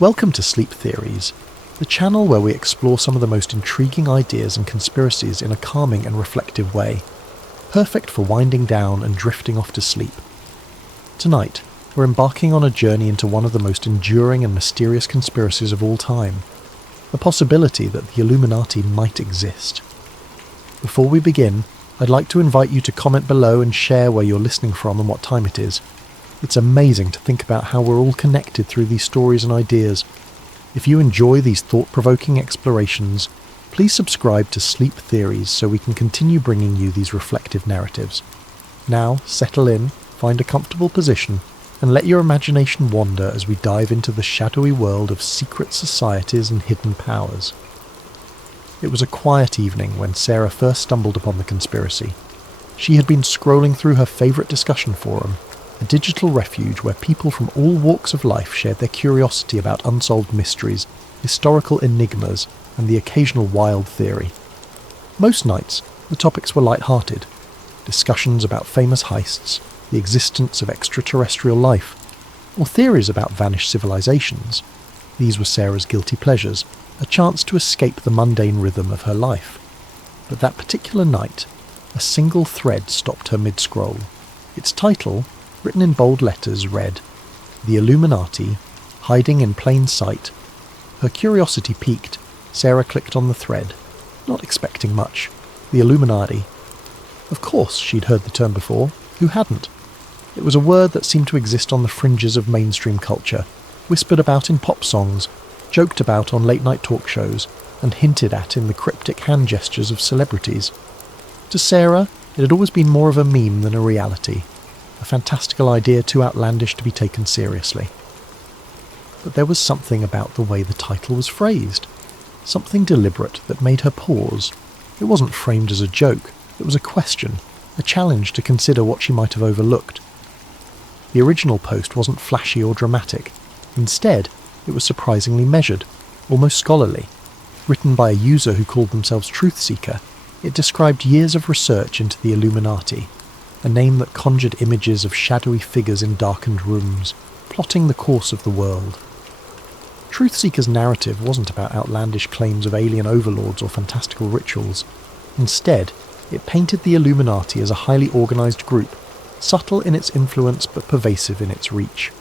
Welcome to Sleep Theories, the channel where we explore some of the most intriguing ideas and conspiracies in a calming and reflective way, perfect for winding down and drifting off to sleep. Tonight, we're embarking on a journey into one of the most enduring and mysterious conspiracies of all time, the possibility that the Illuminati might exist. Before we begin, I'd like to invite you to comment below and share where you're listening from and what time it is. It's amazing to think about how we're all connected through these stories and ideas. If you enjoy these thought-provoking explorations, please subscribe to Sleep Theories so we can continue bringing you these reflective narratives. Now, settle in, find a comfortable position, and let your imagination wander as we dive into the shadowy world of secret societies and hidden powers. It was a quiet evening when Sarah first stumbled upon the conspiracy. She had been scrolling through her favourite discussion forum, a digital refuge where people from all walks of life shared their curiosity about unsolved mysteries, historical enigmas, and the occasional wild theory. Most nights, the topics were light-hearted. Discussions about famous heists, the existence of extraterrestrial life, or theories about vanished civilizations. These were Sarah's guilty pleasures, a chance to escape the mundane rhythm of her life. But that particular night, a single thread stopped her mid-scroll. Its title, written in bold letters, read, "The Illuminati, Hiding in Plain Sight." Her curiosity piqued. Sarah clicked on the thread, not expecting much. The Illuminati. Of course, she'd heard the term before. Who hadn't? It was a word that seemed to exist on the fringes of mainstream culture, whispered about in pop songs, joked about on late-night talk shows, and hinted at in the cryptic hand gestures of celebrities. To Sarah, it had always been more of a meme than a reality, a fantastical idea too outlandish to be taken seriously. But there was something about the way the title was phrased, something deliberate that made her pause. It wasn't framed as a joke, it was a question, a challenge to consider what she might have overlooked. The original post wasn't flashy or dramatic. Instead, it was surprisingly measured, almost scholarly. Written by a user who called themselves Truth Seeker, it described years of research into the Illuminati, a name that conjured images of shadowy figures in darkened rooms, plotting the course of the world. Truth Seeker's narrative wasn't about outlandish claims of alien overlords or fantastical rituals. Instead, it painted the Illuminati as a highly organised group, subtle in its influence but pervasive in its reach.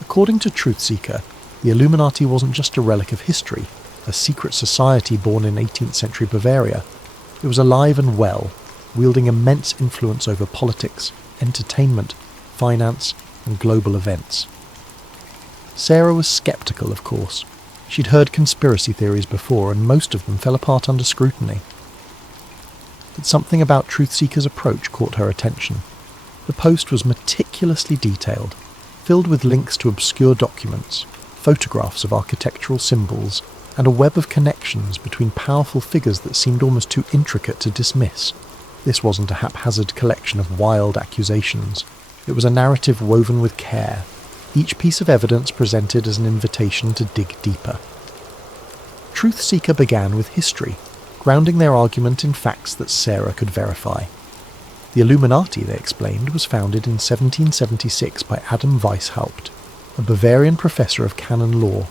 According to Truth Seeker, the Illuminati wasn't just a relic of history, a secret society born in 18th century Bavaria. It was alive and well, wielding immense influence over politics, entertainment, finance, and global events. Sarah was sceptical, of course. She'd heard conspiracy theories before, and most of them fell apart under scrutiny. But something about Truth Seeker's approach caught her attention. The post was meticulously detailed, filled with links to obscure documents, photographs of architectural symbols, and a web of connections between powerful figures that seemed almost too intricate to dismiss. This wasn't a haphazard collection of wild accusations. It was a narrative woven with care, each piece of evidence presented as an invitation to dig deeper. Truth Seeker began with history, grounding their argument in facts that Sarah could verify. The Illuminati, they explained, was founded in 1776 by Adam Weishaupt, a Bavarian professor of canon law.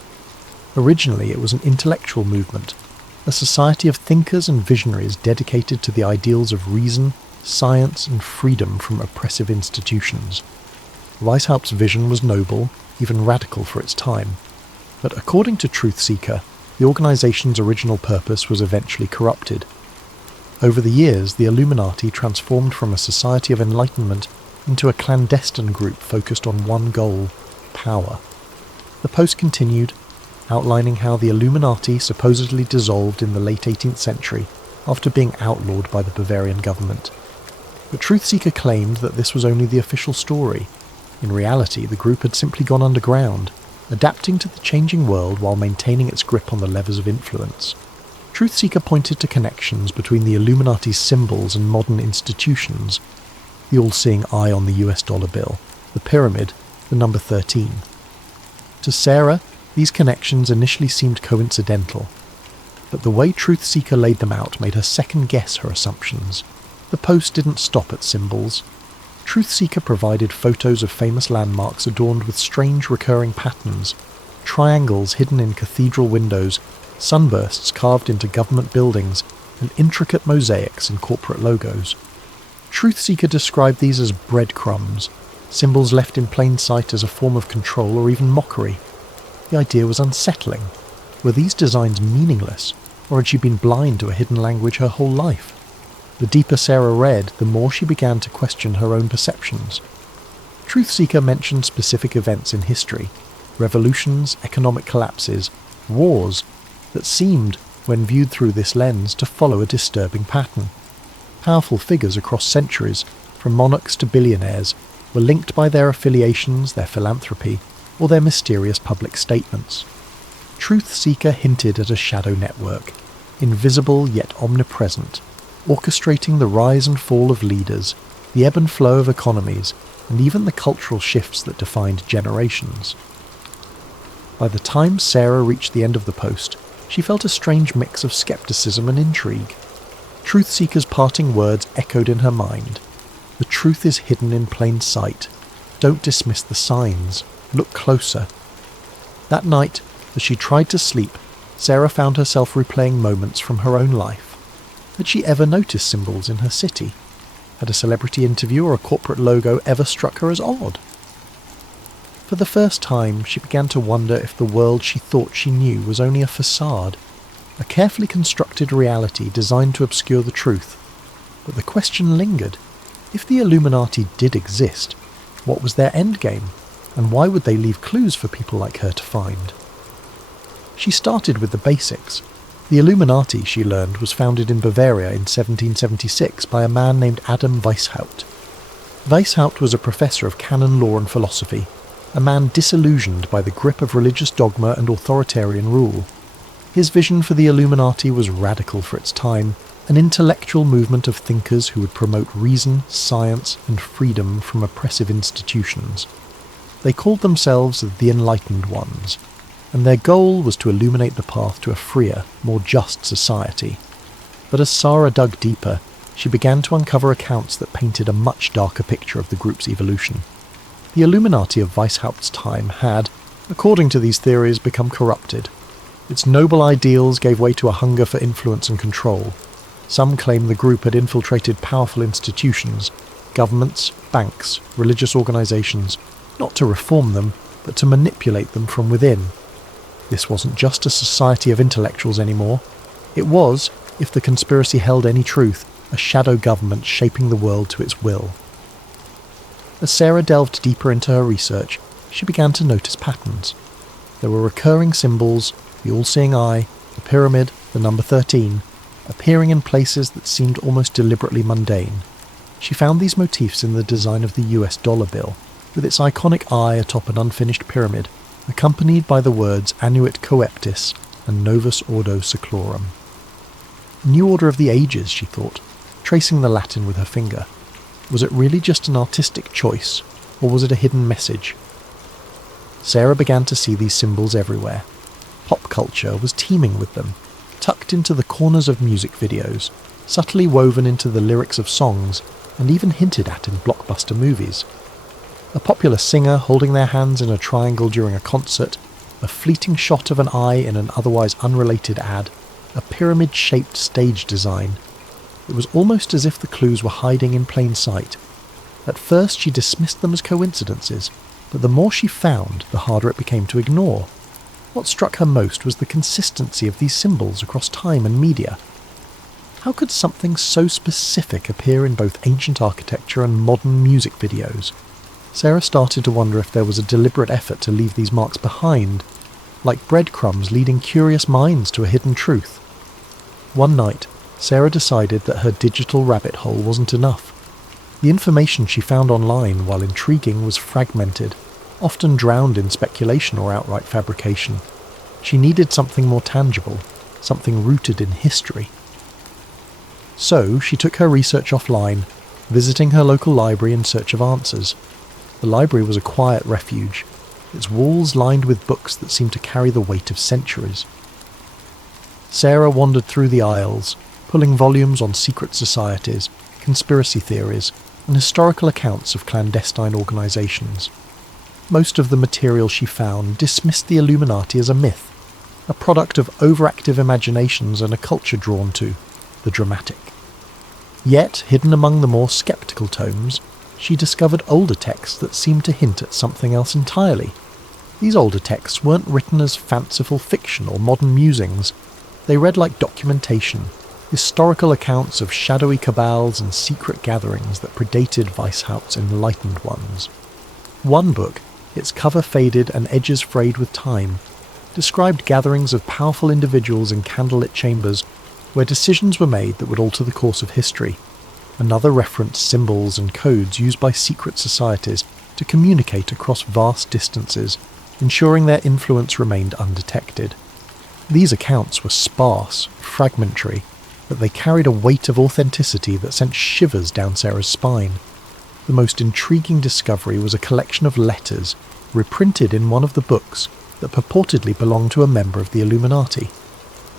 Originally, it was an intellectual movement, a society of thinkers and visionaries dedicated to the ideals of reason, science, and freedom from oppressive institutions. Weishaupt's vision was noble, even radical for its time. But according to Truth Seeker, the organization's original purpose was eventually corrupted. Over the years, the Illuminati transformed from a society of enlightenment into a clandestine group focused on one goal: power. The post continued, outlining how the Illuminati supposedly dissolved in the late 18th century after being outlawed by the Bavarian government. But Truth Seeker claimed that this was only the official story. In reality, the group had simply gone underground, adapting to the changing world while maintaining its grip on the levers of influence. Truth Seeker pointed to connections between the Illuminati's symbols and modern institutions: the all-seeing eye on the US dollar bill, the pyramid, the number 13. To Sarah, these connections initially seemed coincidental, but the way Truth Seeker laid them out made her second-guess her assumptions. The post didn't stop at symbols. Truth Seeker provided photos of famous landmarks adorned with strange recurring patterns, triangles hidden in cathedral windows, sunbursts carved into government buildings, and intricate mosaics in corporate logos. Truthseeker described these as breadcrumbs, symbols left in plain sight as a form of control or even mockery. The idea was unsettling. Were these designs meaningless, or had she been blind to a hidden language her whole life? The deeper Sarah read, the more she began to question her own perceptions. Truthseeker mentioned specific events in history, revolutions, economic collapses, wars, that seemed, when viewed through this lens, to follow a disturbing pattern. Powerful figures across centuries, from monarchs to billionaires, were linked by their affiliations, their philanthropy, or their mysterious public statements. Truthseeker hinted at a shadow network, invisible yet omnipresent, orchestrating the rise and fall of leaders, the ebb and flow of economies, and even the cultural shifts that defined generations. By the time Sarah reached the end of the post, she felt a strange mix of skepticism and intrigue. Truthseeker's parting words echoed in her mind. The truth is hidden in plain sight. Don't dismiss the signs. Look closer. That night, as she tried to sleep, Sarah found herself replaying moments from her own life. Had she ever noticed symbols in her city? Had a celebrity interview or a corporate logo ever struck her as odd? For the first time, she began to wonder if the world she thought she knew was only a facade, a carefully constructed reality designed to obscure the truth. But the question lingered. If the Illuminati did exist, what was their endgame, and why would they leave clues for people like her to find? She started with the basics. The Illuminati, she learned, was founded in Bavaria in 1776 by a man named Adam Weishaupt. Weishaupt was a professor of canon law and philosophy, a man disillusioned by the grip of religious dogma and authoritarian rule. His vision for the Illuminati was radical for its time, an intellectual movement of thinkers who would promote reason, science, and freedom from oppressive institutions. They called themselves the Enlightened Ones, and their goal was to illuminate the path to a freer, more just society. But as Sarah dug deeper, she began to uncover accounts that painted a much darker picture of the group's evolution. The Illuminati of Weishaupt's time had, according to these theories, become corrupted. Its noble ideals gave way to a hunger for influence and control. Some claim the group had infiltrated powerful institutions, governments, banks, religious organizations, not to reform them, but to manipulate them from within. This wasn't just a society of intellectuals anymore. It was, if the conspiracy held any truth, a shadow government shaping the world to its will. As Sarah delved deeper into her research, she began to notice patterns. There were recurring symbols, the all-seeing eye, the pyramid, the number 13, appearing in places that seemed almost deliberately mundane. She found these motifs in the design of the US dollar bill, with its iconic eye atop an unfinished pyramid, accompanied by the words Annuit Coeptis and Novus Ordo Seclorum. New Order of the Ages, she thought, tracing the Latin with her finger. Was it really just an artistic choice, or was it a hidden message? Sarah began to see these symbols everywhere. Pop culture was teeming with them, tucked into the corners of music videos, subtly woven into the lyrics of songs, and even hinted at in blockbuster movies. A popular singer holding their hands in a triangle during a concert, a fleeting shot of an eye in an otherwise unrelated ad, a pyramid-shaped stage design. It was almost as if the clues were hiding in plain sight. At first she dismissed them as coincidences, but the more she found, the harder it became to ignore. What struck her most was the consistency of these symbols across time and media. How could something so specific appear in both ancient architecture and modern music videos? Sarah started to wonder if there was a deliberate effort to leave these marks behind, like breadcrumbs leading curious minds to a hidden truth. One night, Sarah decided that her digital rabbit hole wasn't enough. The information she found online, while intriguing, was fragmented, often drowned in speculation or outright fabrication. She needed something more tangible, something rooted in history. So she took her research offline, visiting her local library in search of answers. The library was a quiet refuge, its walls lined with books that seemed to carry the weight of centuries. Sarah wandered through the aisles, pulling volumes on secret societies, conspiracy theories, and historical accounts of clandestine organizations. Most of the material she found dismissed the Illuminati as a myth, a product of overactive imaginations and a culture drawn to the dramatic. Yet, hidden among the more sceptical tomes, she discovered older texts that seemed to hint at something else entirely. These older texts weren't written as fanciful fiction or modern musings. They read like documentation, historical accounts of shadowy cabals and secret gatherings that predated Weishaupt's enlightened ones. One book, its cover faded and edges frayed with time, described gatherings of powerful individuals in candlelit chambers where decisions were made that would alter the course of history. Another referenced symbols and codes used by secret societies to communicate across vast distances, ensuring their influence remained undetected. These accounts were sparse, fragmentary, but they carried a weight of authenticity that sent shivers down Sarah's spine. The most intriguing discovery was a collection of letters, reprinted in one of the books, that purportedly belonged to a member of the Illuminati.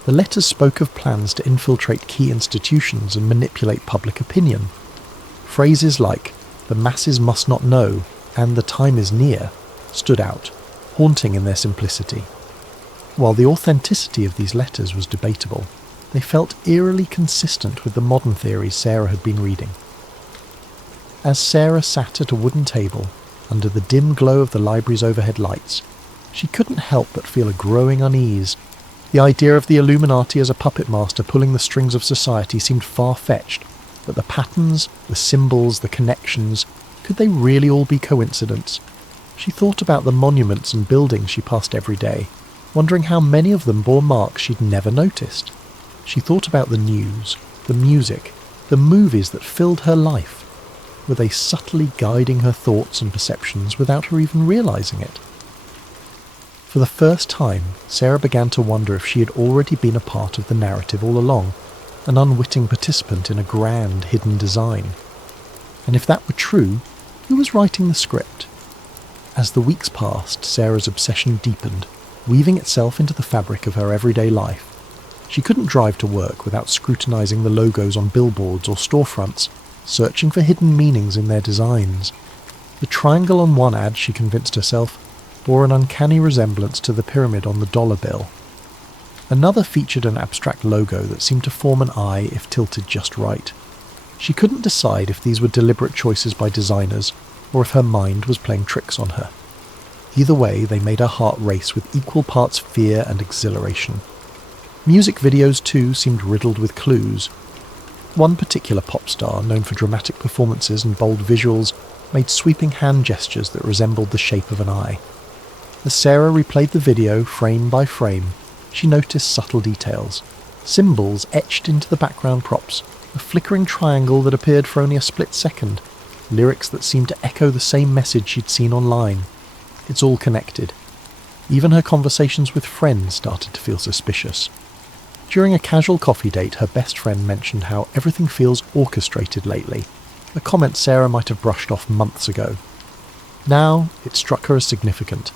The letters spoke of plans to infiltrate key institutions and manipulate public opinion. Phrases like, "the masses must not know," and "the time is near," stood out, haunting in their simplicity. While the authenticity of these letters was debatable, they felt eerily consistent with the modern theories Sarah had been reading. As Sarah sat at a wooden table, under the dim glow of the library's overhead lights, she couldn't help but feel a growing unease. The idea of the Illuminati as a puppet master pulling the strings of society seemed far-fetched, but the patterns, the symbols, the connections, could they really all be coincidence? She thought about the monuments and buildings she passed every day, wondering how many of them bore marks she'd never noticed. She thought about the news, the music, the movies that filled her life. Were they subtly guiding her thoughts and perceptions without her even realizing it? For the first time, Sarah began to wonder if she had already been a part of the narrative all along, an unwitting participant in a grand hidden design. And if that were true, who was writing the script? As the weeks passed, Sarah's obsession deepened, weaving itself into the fabric of her everyday life. She couldn't drive to work without scrutinizing the logos on billboards or storefronts, searching for hidden meanings in their designs. The triangle on one ad, she convinced herself, bore an uncanny resemblance to the pyramid on the dollar bill. Another featured an abstract logo that seemed to form an eye if tilted just right. She couldn't decide if these were deliberate choices by designers, or if her mind was playing tricks on her. Either way, they made her heart race with equal parts fear and exhilaration. Music videos, too, seemed riddled with clues. One particular pop star, known for dramatic performances and bold visuals, made sweeping hand gestures that resembled the shape of an eye. As Sarah replayed the video frame by frame, she noticed subtle details. Symbols etched into the background props, a flickering triangle that appeared for only a split second, lyrics that seemed to echo the same message she'd seen online. It's all connected. Even her conversations with friends started to feel suspicious. During a casual coffee date, her best friend mentioned how everything feels orchestrated lately, a comment Sarah might have brushed off months ago. Now, it struck her as significant.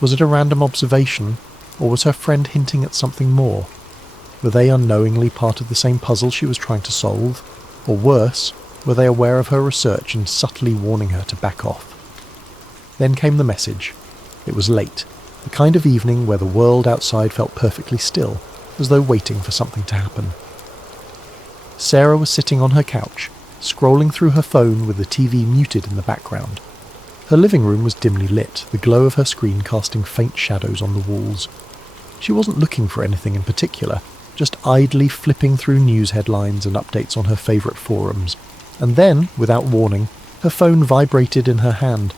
Was it a random observation, or was her friend hinting at something more? Were they unknowingly part of the same puzzle she was trying to solve? Or worse, were they aware of her research and subtly warning her to back off? Then came the message. It was late, the kind of evening where the world outside felt perfectly still, as though waiting for something to happen. Sarah was sitting on her couch, scrolling through her phone with the TV muted in the background. Her living room was dimly lit, the glow of her screen casting faint shadows on the walls. She wasn't looking for anything in particular, just idly flipping through news headlines and updates on her favourite forums. And then, without warning, her phone vibrated in her hand.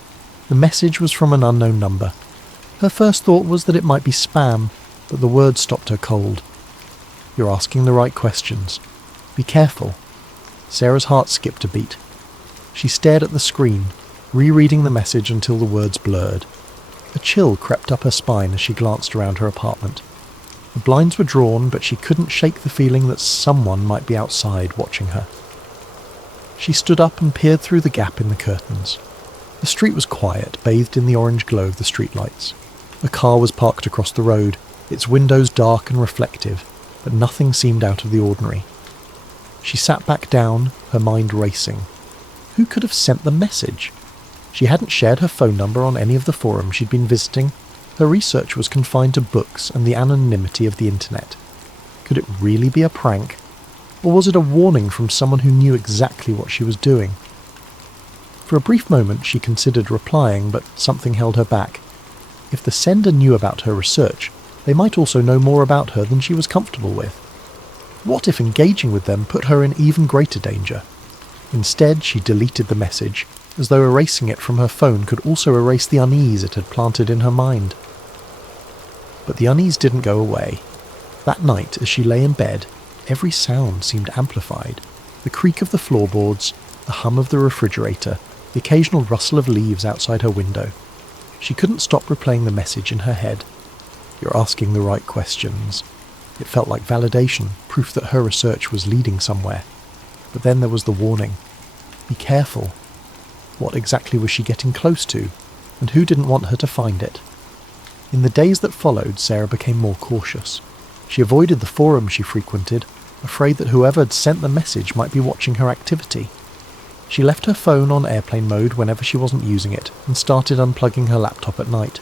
The message was from an unknown number. Her first thought was that it might be spam, but the words stopped her cold. "You're asking the right questions. Be careful." Sarah's heart skipped a beat. She stared at the screen, rereading the message until the words blurred. A chill crept up her spine as she glanced around her apartment. The blinds were drawn, but she couldn't shake the feeling that someone might be outside watching her. She stood up and peered through the gap in the curtains. The street was quiet, bathed in the orange glow of the streetlights. A car was parked across the road, its windows dark and reflective, but nothing seemed out of the ordinary. She sat back down, her mind racing. Who could have sent the message? She hadn't shared her phone number on any of the forums she'd been visiting. Her research was confined to books and the anonymity of the internet. Could it really be a prank? Or was it a warning from someone who knew exactly what she was doing? For a brief moment she considered replying, but something held her back. If the sender knew about her research, they might also know more about her than she was comfortable with. What if engaging with them put her in even greater danger? Instead, she deleted the message, as though erasing it from her phone could also erase the unease it had planted in her mind. But the unease didn't go away. That night, as she lay in bed, every sound seemed amplified. The creak of the floorboards, the hum of the refrigerator, the occasional rustle of leaves outside her window. She couldn't stop replaying the message in her head. You're asking the right questions. It felt like validation, proof that her research was leading somewhere. But then there was the warning. Be careful. What exactly was she getting close to, and who didn't want her to find it? In the days that followed, Sarah became more cautious. She avoided the forum she frequented, afraid that whoever had sent the message might be watching her activity. She left her phone on airplane mode whenever she wasn't using it, and started unplugging her laptop at night.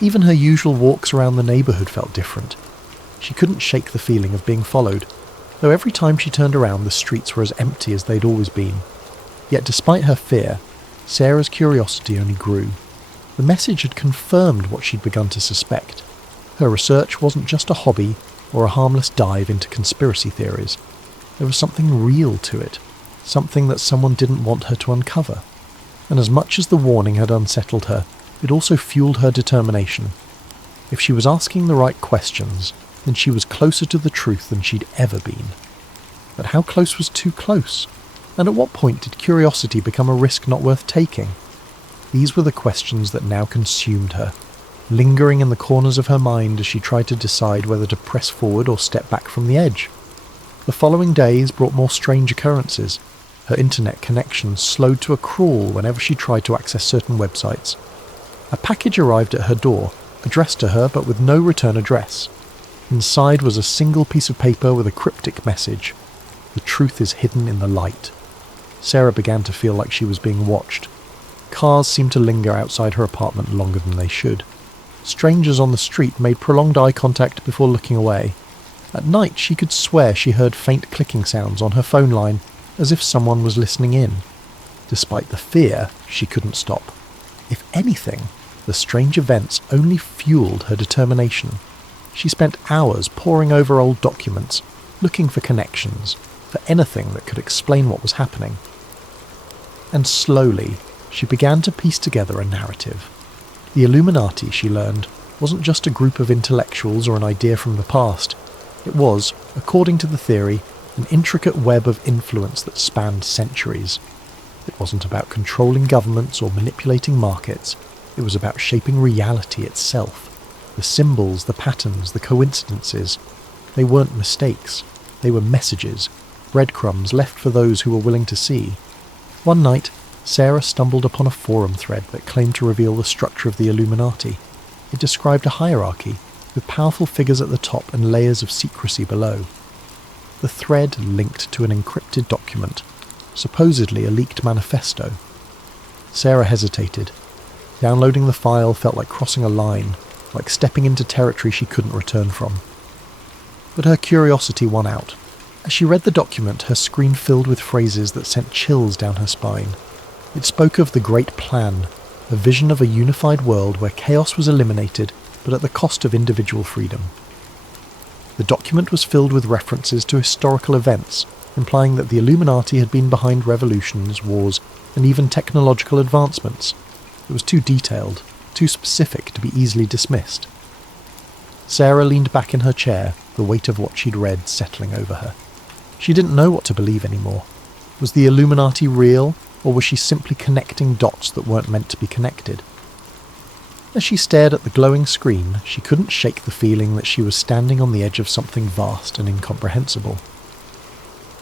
Even her usual walks around the neighbourhood felt different. She couldn't shake the feeling of being followed, though every time she turned around the streets were as empty as they'd always been. Yet despite her fear, Sarah's curiosity only grew. The message had confirmed what she'd begun to suspect. Her research wasn't just a hobby or a harmless dive into conspiracy theories. There was something real to it, something that someone didn't want her to uncover. And as much as the warning had unsettled her, it also fueled her determination. If she was asking the right questions, then she was closer to the truth than she'd ever been. But how close was too close? And at what point did curiosity become a risk not worth taking? These were the questions that now consumed her, lingering in the corners of her mind as she tried to decide whether to press forward or step back from the edge. The following days brought more strange occurrences. Her internet connection slowed to a crawl whenever she tried to access certain websites. A package arrived at her door, addressed to her but with no return address. Inside was a single piece of paper with a cryptic message. The truth is hidden in the light. Sarah began to feel like she was being watched. Cars seemed to linger outside her apartment longer than they should. Strangers on the street made prolonged eye contact before looking away. At night she could swear she heard faint clicking sounds on her phone line, as if someone was listening in. Despite the fear, she couldn't stop. If anything, the strange events only fueled her determination. She spent hours poring over old documents, looking for connections, for anything that could explain what was happening. And slowly, she began to piece together a narrative. The Illuminati, she learned, wasn't just a group of intellectuals or an idea from the past. It was, according to the theory, an intricate web of influence that spanned centuries. It wasn't about controlling governments or manipulating markets. It was about shaping reality itself. The symbols, the patterns, the coincidences. They weren't mistakes. They were messages, breadcrumbs left for those who were willing to see. One night, Sarah stumbled upon a forum thread that claimed to reveal the structure of the Illuminati. It described a hierarchy, with powerful figures at the top and layers of secrecy below. The thread linked to an encrypted document, supposedly a leaked manifesto. Sarah hesitated. Downloading the file felt like crossing a line, like stepping into territory she couldn't return from. But her curiosity won out. As she read the document, her screen filled with phrases that sent chills down her spine. It spoke of the Great Plan, a vision of a unified world where chaos was eliminated, but at the cost of individual freedom. The document was filled with references to historical events, implying that the Illuminati had been behind revolutions, wars, and even technological advancements. It was too detailed, too specific to be easily dismissed. Sarah leaned back in her chair, the weight of what she'd read settling over her. She didn't know what to believe anymore. Was the Illuminati real, or was she simply connecting dots that weren't meant to be connected? As she stared at the glowing screen, she couldn't shake the feeling that she was standing on the edge of something vast and incomprehensible.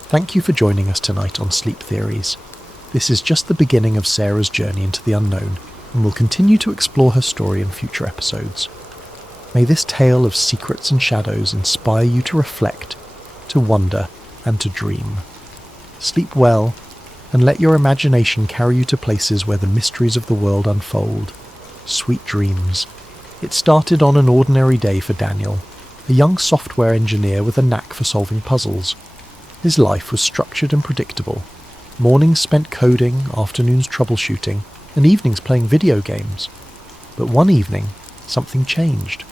Thank you for joining us tonight on Sleep Theories. This is just the beginning of Sarah's journey into the unknown, and we'll continue to explore her story in future episodes. May this tale of secrets and shadows inspire you to reflect, to wonder, and to dream. Sleep well, and let your imagination carry you to places where the mysteries of the world unfold. Sweet dreams. It started on an ordinary day for Daniel, a young software engineer with a knack for solving puzzles. His life was structured and predictable. Mornings spent coding, afternoons troubleshooting, and evenings playing video games. But one evening, something changed.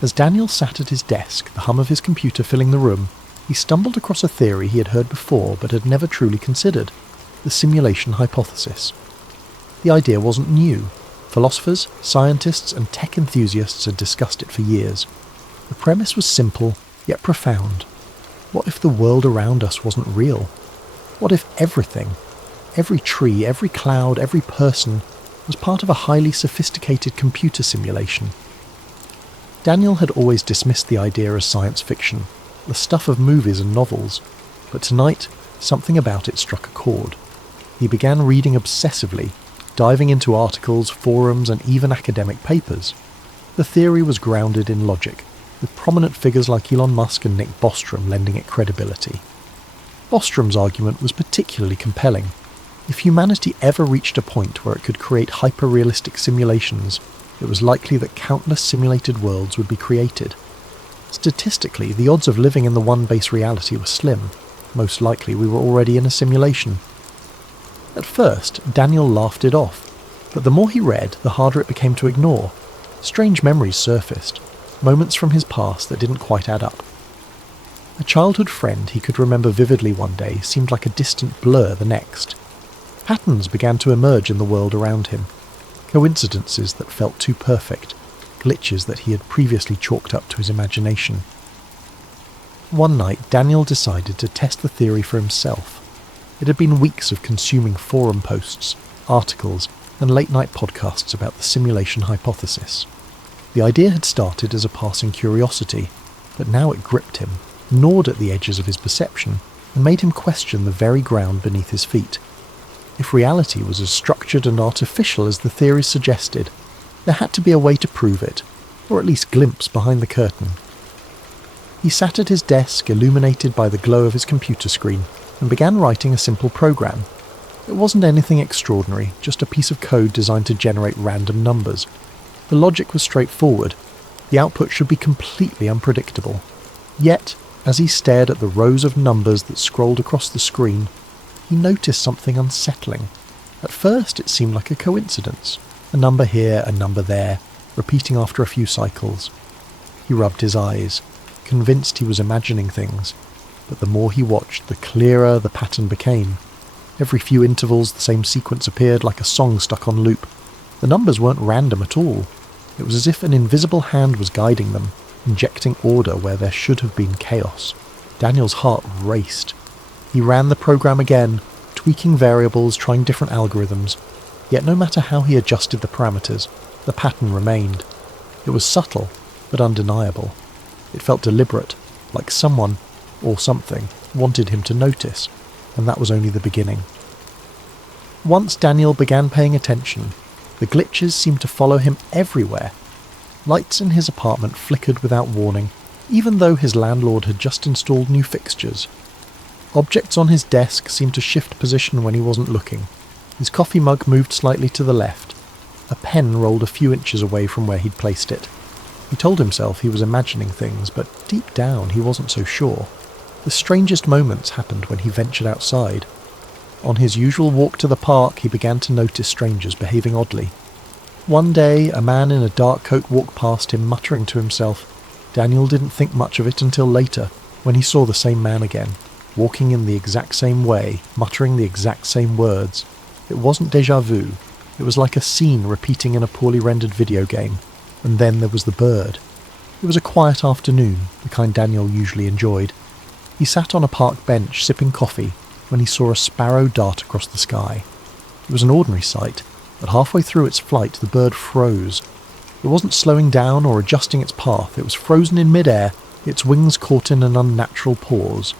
As Daniel sat at his desk, the hum of his computer filling the room, he stumbled across a theory he had heard before but had never truly considered: the simulation hypothesis. The idea wasn't new. Philosophers, scientists, and tech enthusiasts had discussed it for years. The premise was simple, yet profound. What if the world around us wasn't real? What if everything, every tree, every cloud, every person, was part of a highly sophisticated computer simulation? Daniel had always dismissed the idea as science fiction, the stuff of movies and novels, but tonight something about it struck a chord. He began reading obsessively, diving into articles, forums, and even academic papers. The theory was grounded in logic, with prominent figures like Elon Musk and Nick Bostrom lending it credibility. Bostrom's argument was particularly compelling. If humanity ever reached a point where it could create hyper-realistic simulations, it was likely that countless simulated worlds would be created. Statistically, the odds of living in the one base reality were slim. Most likely we were already in a simulation. At first, Daniel laughed it off, but the more he read, the harder it became to ignore. Strange memories surfaced, moments from his past that didn't quite add up. A childhood friend he could remember vividly one day seemed like a distant blur the next. Patterns began to emerge in the world around him. Coincidences that felt too perfect, glitches that he had previously chalked up to his imagination. One night, Daniel decided to test the theory for himself. It had been weeks of consuming forum posts, articles, and late-night podcasts about the simulation hypothesis. The idea had started as a passing curiosity, but now it gripped him, gnawed at the edges of his perception, and made him question the very ground beneath his feet. If reality was as structured and artificial as the theories suggested, there had to be a way to prove it, or at least glimpse behind the curtain. He sat at his desk, illuminated by the glow of his computer screen, and began writing a simple program. It wasn't anything extraordinary, just a piece of code designed to generate random numbers. The logic was straightforward. The output should be completely unpredictable. Yet, as he stared at the rows of numbers that scrolled across the screen, he noticed something unsettling. At first it seemed like a coincidence. A number here, a number there, repeating after a few cycles. He rubbed his eyes, convinced he was imagining things, but the more he watched, the clearer the pattern became. Every few intervals the same sequence appeared like a song stuck on loop. The numbers weren't random at all. It was as if an invisible hand was guiding them, injecting order where there should have been chaos. Daniel's heart raced. He ran the program again, tweaking variables, trying different algorithms. Yet no matter how he adjusted the parameters, the pattern remained. It was subtle, but undeniable. It felt deliberate, like someone, or something, wanted him to notice, and that was only the beginning. Once Daniel began paying attention, the glitches seemed to follow him everywhere. Lights in his apartment flickered without warning, even though his landlord had just installed new fixtures. Objects on his desk seemed to shift position when he wasn't looking. His coffee mug moved slightly to the left. A pen rolled a few inches away from where he'd placed it. He told himself he was imagining things, but deep down he wasn't so sure. The strangest moments happened when he ventured outside. On his usual walk to the park, he began to notice strangers behaving oddly. One day, a man in a dark coat walked past him, muttering to himself. Daniel didn't think much of it until later, when he saw the same man again, walking in the exact same way, muttering the exact same words. It wasn't déjà vu. It was like a scene repeating in a poorly rendered video game. And then there was the bird. It was a quiet afternoon, the kind Daniel usually enjoyed. He sat on a park bench sipping coffee when he saw a sparrow dart across the sky. It was an ordinary sight, but halfway through its flight the bird froze. It wasn't slowing down or adjusting its path, it was frozen in mid-air, its wings caught in an unnatural pause.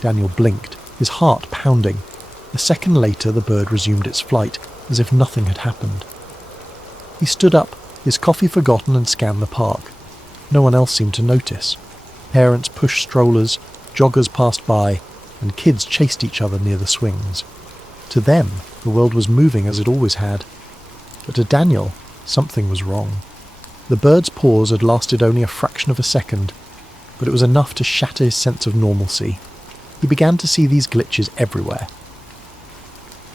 Daniel blinked, his heart pounding. A second later the bird resumed its flight, as if nothing had happened. He stood up, his coffee forgotten, and scanned the park. No one else seemed to notice. Parents pushed strollers, joggers passed by, and kids chased each other near the swings. To them, the world was moving as it always had. But to Daniel, something was wrong. The bird's pause had lasted only a fraction of a second, but it was enough to shatter his sense of normalcy. He began to see these glitches everywhere.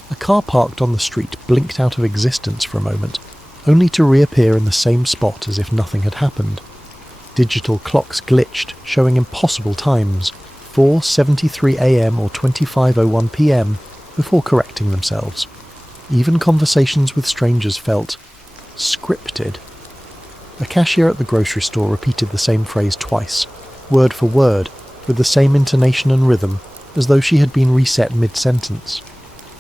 A car parked on the street blinked out of existence for a moment, only to reappear in the same spot as if nothing had happened. Digital clocks glitched, showing impossible times, 4:73 a.m. or 25:01 p.m, before correcting themselves. Even conversations with strangers felt scripted. A cashier at the grocery store repeated the same phrase twice, word for word, with the same intonation and rhythm, as though she had been reset mid-sentence.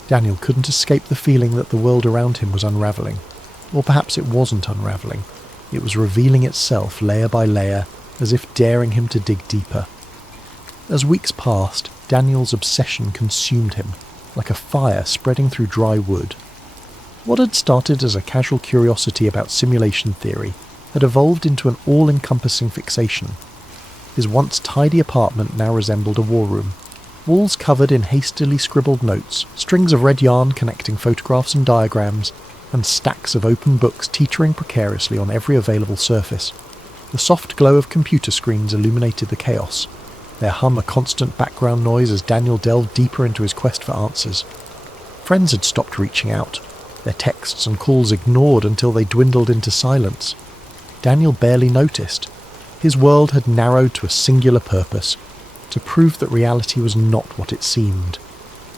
Daniel couldn't escape the feeling that the world around him was unravelling. Or perhaps it wasn't unravelling. It was revealing itself layer by layer, as if daring him to dig deeper. As weeks passed, Daniel's obsession consumed him, like a fire spreading through dry wood. What had started as a casual curiosity about simulation theory had evolved into an all-encompassing fixation. His once tidy apartment now resembled a war room. Walls covered in hastily scribbled notes, strings of red yarn connecting photographs and diagrams, and stacks of open books teetering precariously on every available surface. The soft glow of computer screens illuminated the chaos, their hum a constant background noise as Daniel delved deeper into his quest for answers. Friends had stopped reaching out, their texts and calls ignored until they dwindled into silence. Daniel barely noticed. His world had narrowed to a singular purpose, to prove that reality was not what it seemed.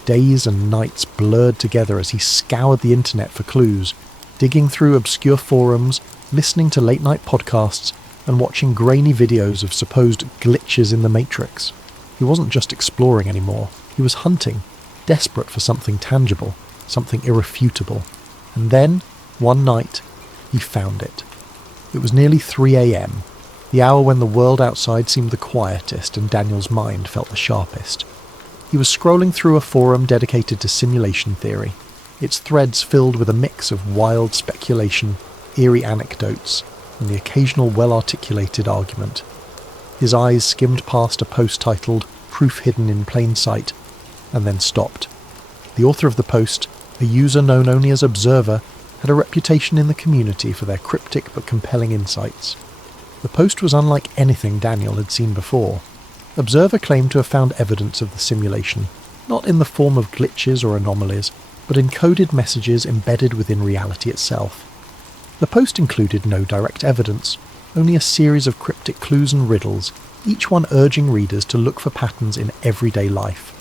Days and nights blurred together as he scoured the internet for clues, digging through obscure forums, listening to late-night podcasts, and watching grainy videos of supposed glitches in the Matrix. He wasn't just exploring anymore, he was hunting, desperate for something tangible, something irrefutable. And then, one night, he found it. It was nearly 3 a.m, the hour when the world outside seemed the quietest and Daniel's mind felt the sharpest. He was scrolling through a forum dedicated to simulation theory, its threads filled with a mix of wild speculation, eerie anecdotes, and the occasional well-articulated argument. His eyes skimmed past a post titled "Proof Hidden in Plain Sight," and then stopped. The author of the post, a user known only as Observer, had a reputation in the community for their cryptic but compelling insights. The post was unlike anything Daniel had seen before. Observer claimed to have found evidence of the simulation, not in the form of glitches or anomalies, but encoded messages embedded within reality itself. The post included no direct evidence, only a series of cryptic clues and riddles, each one urging readers to look for patterns in everyday life.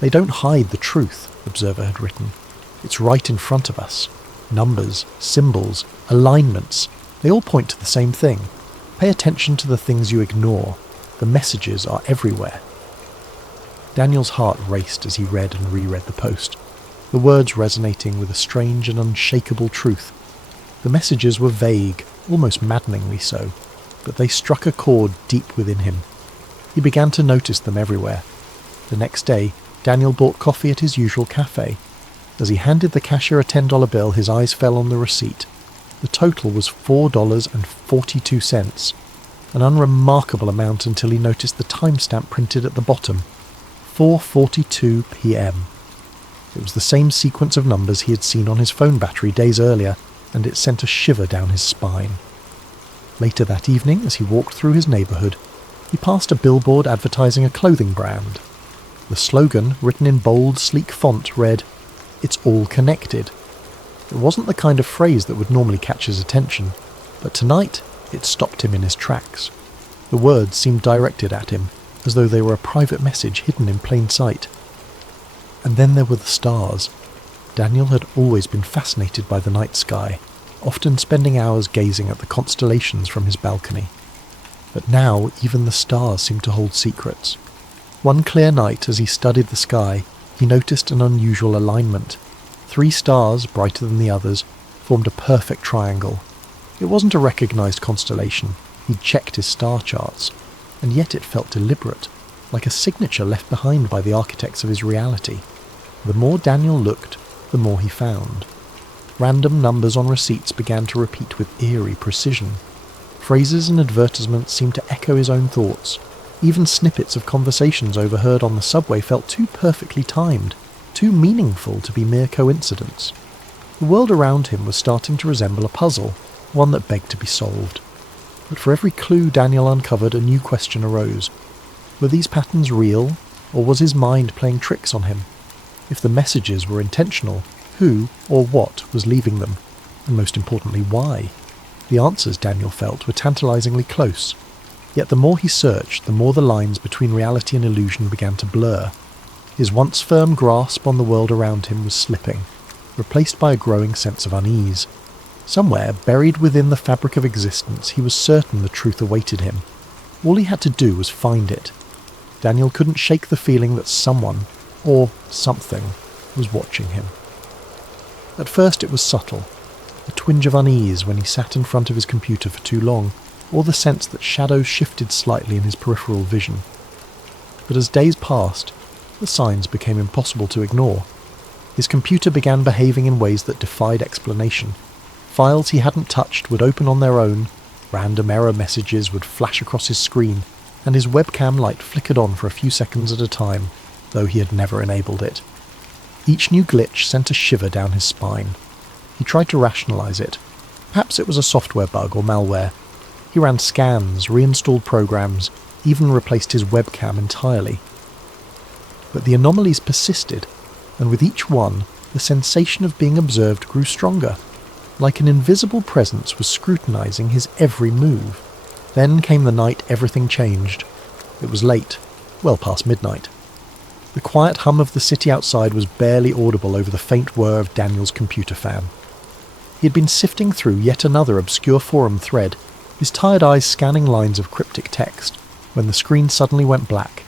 "They don't hide the truth," Observer had written. "It's right in front of us. Numbers, symbols, alignments, they all point to the same thing. Pay attention to the things you ignore. The messages are everywhere." Daniel's heart raced as he read and reread the post, the words resonating with a strange and unshakable truth. The messages were vague, almost maddeningly so, but they struck a chord deep within him. He began to notice them everywhere. The next day, Daniel bought coffee at his usual cafe. As he handed the cashier a $10 bill, his eyes fell on the receipt. The total was $4.42, an unremarkable amount until he noticed the timestamp printed at the bottom, 4:42 p.m. It was the same sequence of numbers he had seen on his phone battery days earlier, and it sent a shiver down his spine. Later that evening, as he walked through his neighbourhood, he passed a billboard advertising a clothing brand. The slogan, written in bold, sleek font, read, "It's all connected." It wasn't the kind of phrase that would normally catch his attention, but tonight it stopped him in his tracks. The words seemed directed at him, as though they were a private message hidden in plain sight. And then there were the stars. Daniel had always been fascinated by the night sky, often spending hours gazing at the constellations from his balcony. But now even the stars seemed to hold secrets. One clear night, as he studied the sky, he noticed an unusual alignment. 3 stars, brighter than the others, formed a perfect triangle. It wasn't a recognised constellation. He'd checked his star charts, and yet it felt deliberate, like a signature left behind by the architects of his reality. The more Daniel looked, the more he found. Random numbers on receipts began to repeat with eerie precision. Phrases and advertisements seemed to echo his own thoughts. Even snippets of conversations overheard on the subway felt too perfectly timed. too meaningful to be mere coincidence. The world around him was starting to resemble a puzzle, one that begged to be solved. But for every clue Daniel uncovered, a new question arose. Were these patterns real, or was his mind playing tricks on him? If the messages were intentional, who or what was leaving them? And most importantly, why? The answers, Daniel felt, were tantalizingly close. Yet the more he searched, the more the lines between reality and illusion began to blur. His once firm grasp on the world around him was slipping, replaced by a growing sense of unease. Somewhere, buried within the fabric of existence, he was certain the truth awaited him. All he had to do was find it. Daniel couldn't shake the feeling that someone, or something, was watching him. At first it was subtle, a twinge of unease when he sat in front of his computer for too long, or the sense that shadows shifted slightly in his peripheral vision. But as days passed, the signs became impossible to ignore. His computer began behaving in ways that defied explanation. Files he hadn't touched would open on their own, random error messages would flash across his screen, and his webcam light flickered on for a few seconds at a time, though he had never enabled it. Each new glitch sent a shiver down his spine. He tried to rationalize it. Perhaps it was a software bug or malware. He ran scans, reinstalled programs, even replaced his webcam entirely. But the anomalies persisted, and with each one, the sensation of being observed grew stronger, like an invisible presence was scrutinizing his every move. Then came the night everything changed. It was late, well past midnight. The quiet hum of the city outside was barely audible over the faint whir of Daniel's computer fan. He had been sifting through yet another obscure forum thread, his tired eyes scanning lines of cryptic text, when the screen suddenly went black.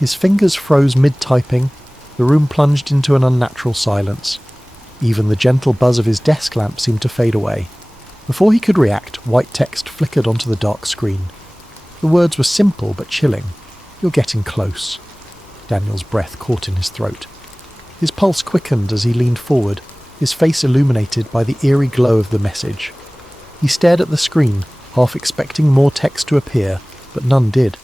His fingers froze mid-typing, the room plunged into an unnatural silence. Even the gentle buzz of his desk lamp seemed to fade away. Before he could react, white text flickered onto the dark screen. The words were simple but chilling. "You're getting close." Daniel's breath caught in his throat. His pulse quickened as he leaned forward, his face illuminated by the eerie glow of the message. He stared at the screen, half expecting more text to appear, but none did.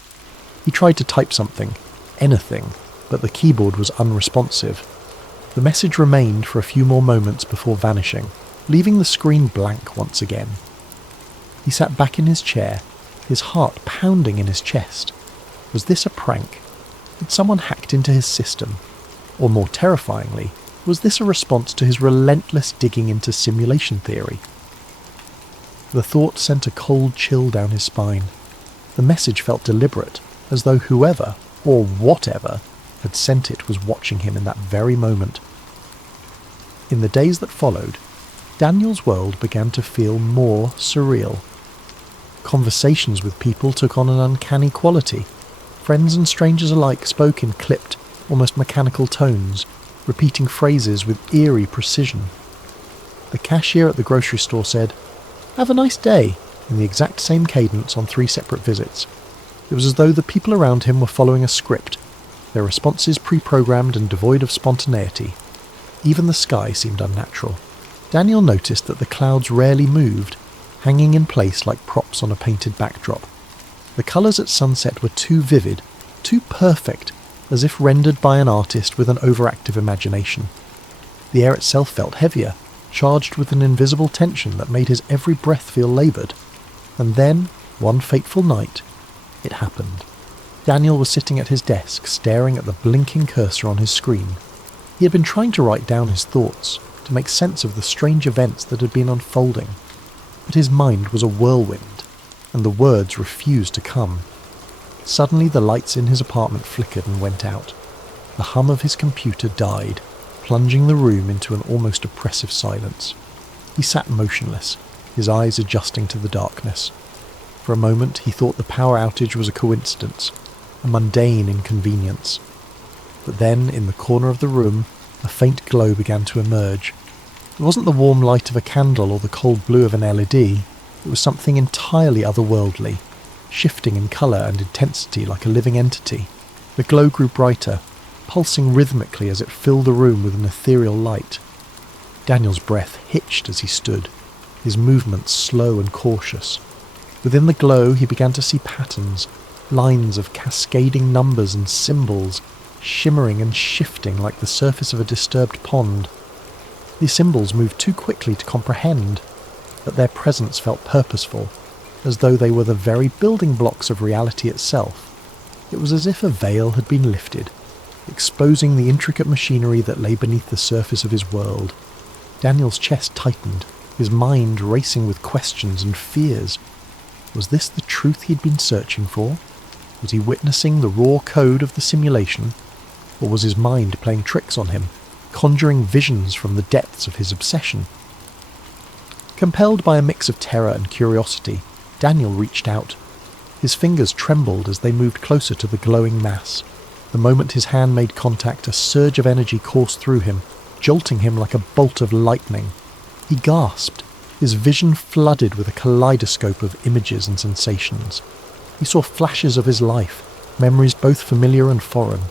He tried to type something, anything, but the keyboard was unresponsive. The message remained for a few more moments before vanishing, leaving the screen blank once again. He sat back in his chair, his heart pounding in his chest. Was this a prank? Had someone hacked into his system? Or more terrifyingly, was this a response to his relentless digging into simulation theory? The thought sent a cold chill down his spine. The message felt deliberate, as though whoever, or whatever, had sent it was watching him in that very moment. In the days that followed, Daniel's world began to feel more surreal. Conversations with people took on an uncanny quality. Friends and strangers alike spoke in clipped, almost mechanical tones, repeating phrases with eerie precision. The cashier at the grocery store said, "Have a nice day," in the exact same cadence on 3 separate visits. It was as though the people around him were following a script, their responses pre-programmed and devoid of spontaneity. Even the sky seemed unnatural. Daniel noticed that the clouds rarely moved, hanging in place like props on a painted backdrop. The colours at sunset were too vivid, too perfect, as if rendered by an artist with an overactive imagination. The air itself felt heavier, charged with an invisible tension that made his every breath feel laboured. And then, one fateful night, it happened. Daniel was sitting at his desk, staring at the blinking cursor on his screen. He had been trying to write down his thoughts, to make sense of the strange events that had been unfolding. But his mind was a whirlwind, and the words refused to come. Suddenly the lights in his apartment flickered and went out. The hum of his computer died, plunging the room into an almost oppressive silence. He sat motionless, his eyes adjusting to the darkness. For a moment he thought the power outage was a coincidence, a mundane inconvenience. But then, in the corner of the room, a faint glow began to emerge. It wasn't the warm light of a candle or the cold blue of an LED. It was something entirely otherworldly, shifting in colour and intensity like a living entity. The glow grew brighter, pulsing rhythmically as it filled the room with an ethereal light. Daniel's breath hitched as he stood, his movements slow and cautious. Within the glow he began to see patterns, lines of cascading numbers and symbols, shimmering and shifting like the surface of a disturbed pond. The symbols moved too quickly to comprehend, but their presence felt purposeful, as though they were the very building blocks of reality itself. It was as if a veil had been lifted, exposing the intricate machinery that lay beneath the surface of his world. Daniel's chest tightened, his mind racing with questions and fears. Was this the truth he'd been searching for? Was he witnessing the raw code of the simulation? Or was his mind playing tricks on him, conjuring visions from the depths of his obsession? Compelled by a mix of terror and curiosity, Daniel reached out. His fingers trembled as they moved closer to the glowing mass. The moment his hand made contact, a surge of energy coursed through him, jolting him like a bolt of lightning. He gasped, his vision flooded with a kaleidoscope of images and sensations. He saw flashes of his life, memories both familiar and foreign.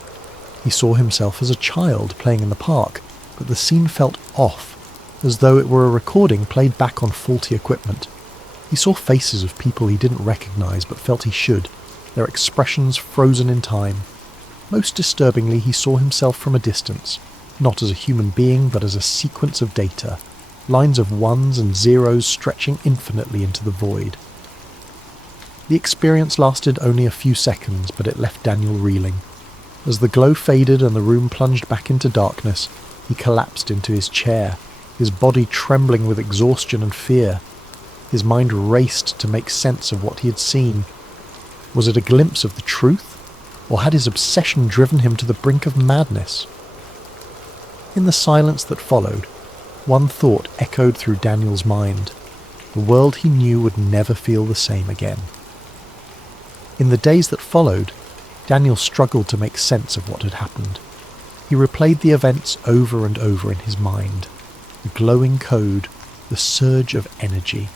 He saw himself as a child playing in the park, but the scene felt off, as though it were a recording played back on faulty equipment. He saw faces of people he didn't recognize but felt he should, their expressions frozen in time. Most disturbingly, he saw himself from a distance, not as a human being but as a sequence of data, lines of ones and zeros stretching infinitely into the void. The experience lasted only a few seconds, but it left Daniel reeling. As the glow faded and the room plunged back into darkness, he collapsed into his chair, his body trembling with exhaustion and fear. His mind raced to make sense of what he had seen. Was it a glimpse of the truth, or had his obsession driven him to the brink of madness? In the silence that followed, one thought echoed through Daniel's mind. The world he knew would never feel the same again. In the days that followed, Daniel struggled to make sense of what had happened. He replayed the events over and over in his mind. The glowing code, the surge of energy,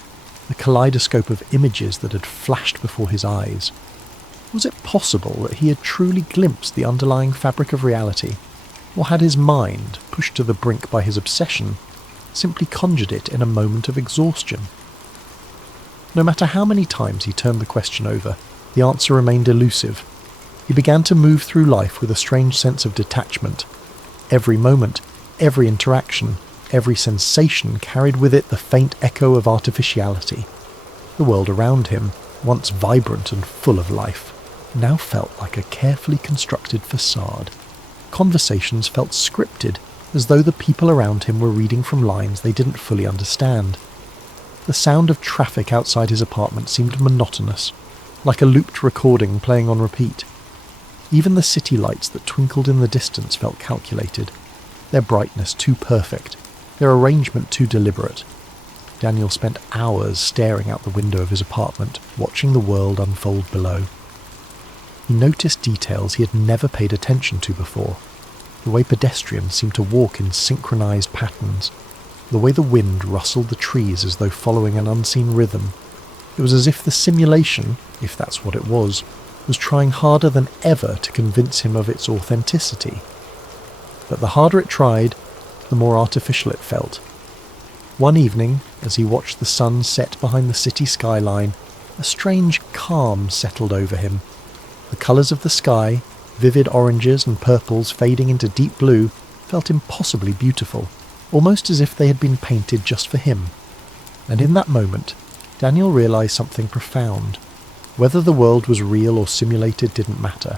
the kaleidoscope of images that had flashed before his eyes. Was it possible that he had truly glimpsed the underlying fabric of reality, or had his mind, pushed to the brink by his obsession, simply conjured it in a moment of exhaustion? No matter how many times he turned the question over, the answer remained elusive. He began to move through life with a strange sense of detachment. Every moment, every interaction, every sensation carried with it the faint echo of artificiality. The world around him, once vibrant and full of life, now felt like a carefully constructed facade. Conversations felt scripted, as though the people around him were reading from lines they didn't fully understand. The sound of traffic outside his apartment seemed monotonous, like a looped recording playing on repeat. Even the city lights that twinkled in the distance felt calculated, their brightness too perfect, their arrangement too deliberate. Daniel spent hours staring out the window of his apartment, watching the world unfold below. He noticed details he had never paid attention to before. The way pedestrians seemed to walk in synchronized patterns, the way the wind rustled the trees as though following an unseen rhythm. It was as if the simulation, if that's what it was trying harder than ever to convince him of its authenticity. But the harder it tried, the more artificial it felt. One evening, as he watched the sun set behind the city skyline, a strange calm settled over him. The colours of the sky, vivid oranges and purples fading into deep blue, felt impossibly beautiful, almost as if they had been painted just for him. And in that moment, Daniel realised something profound. Whether the world was real or simulated didn't matter.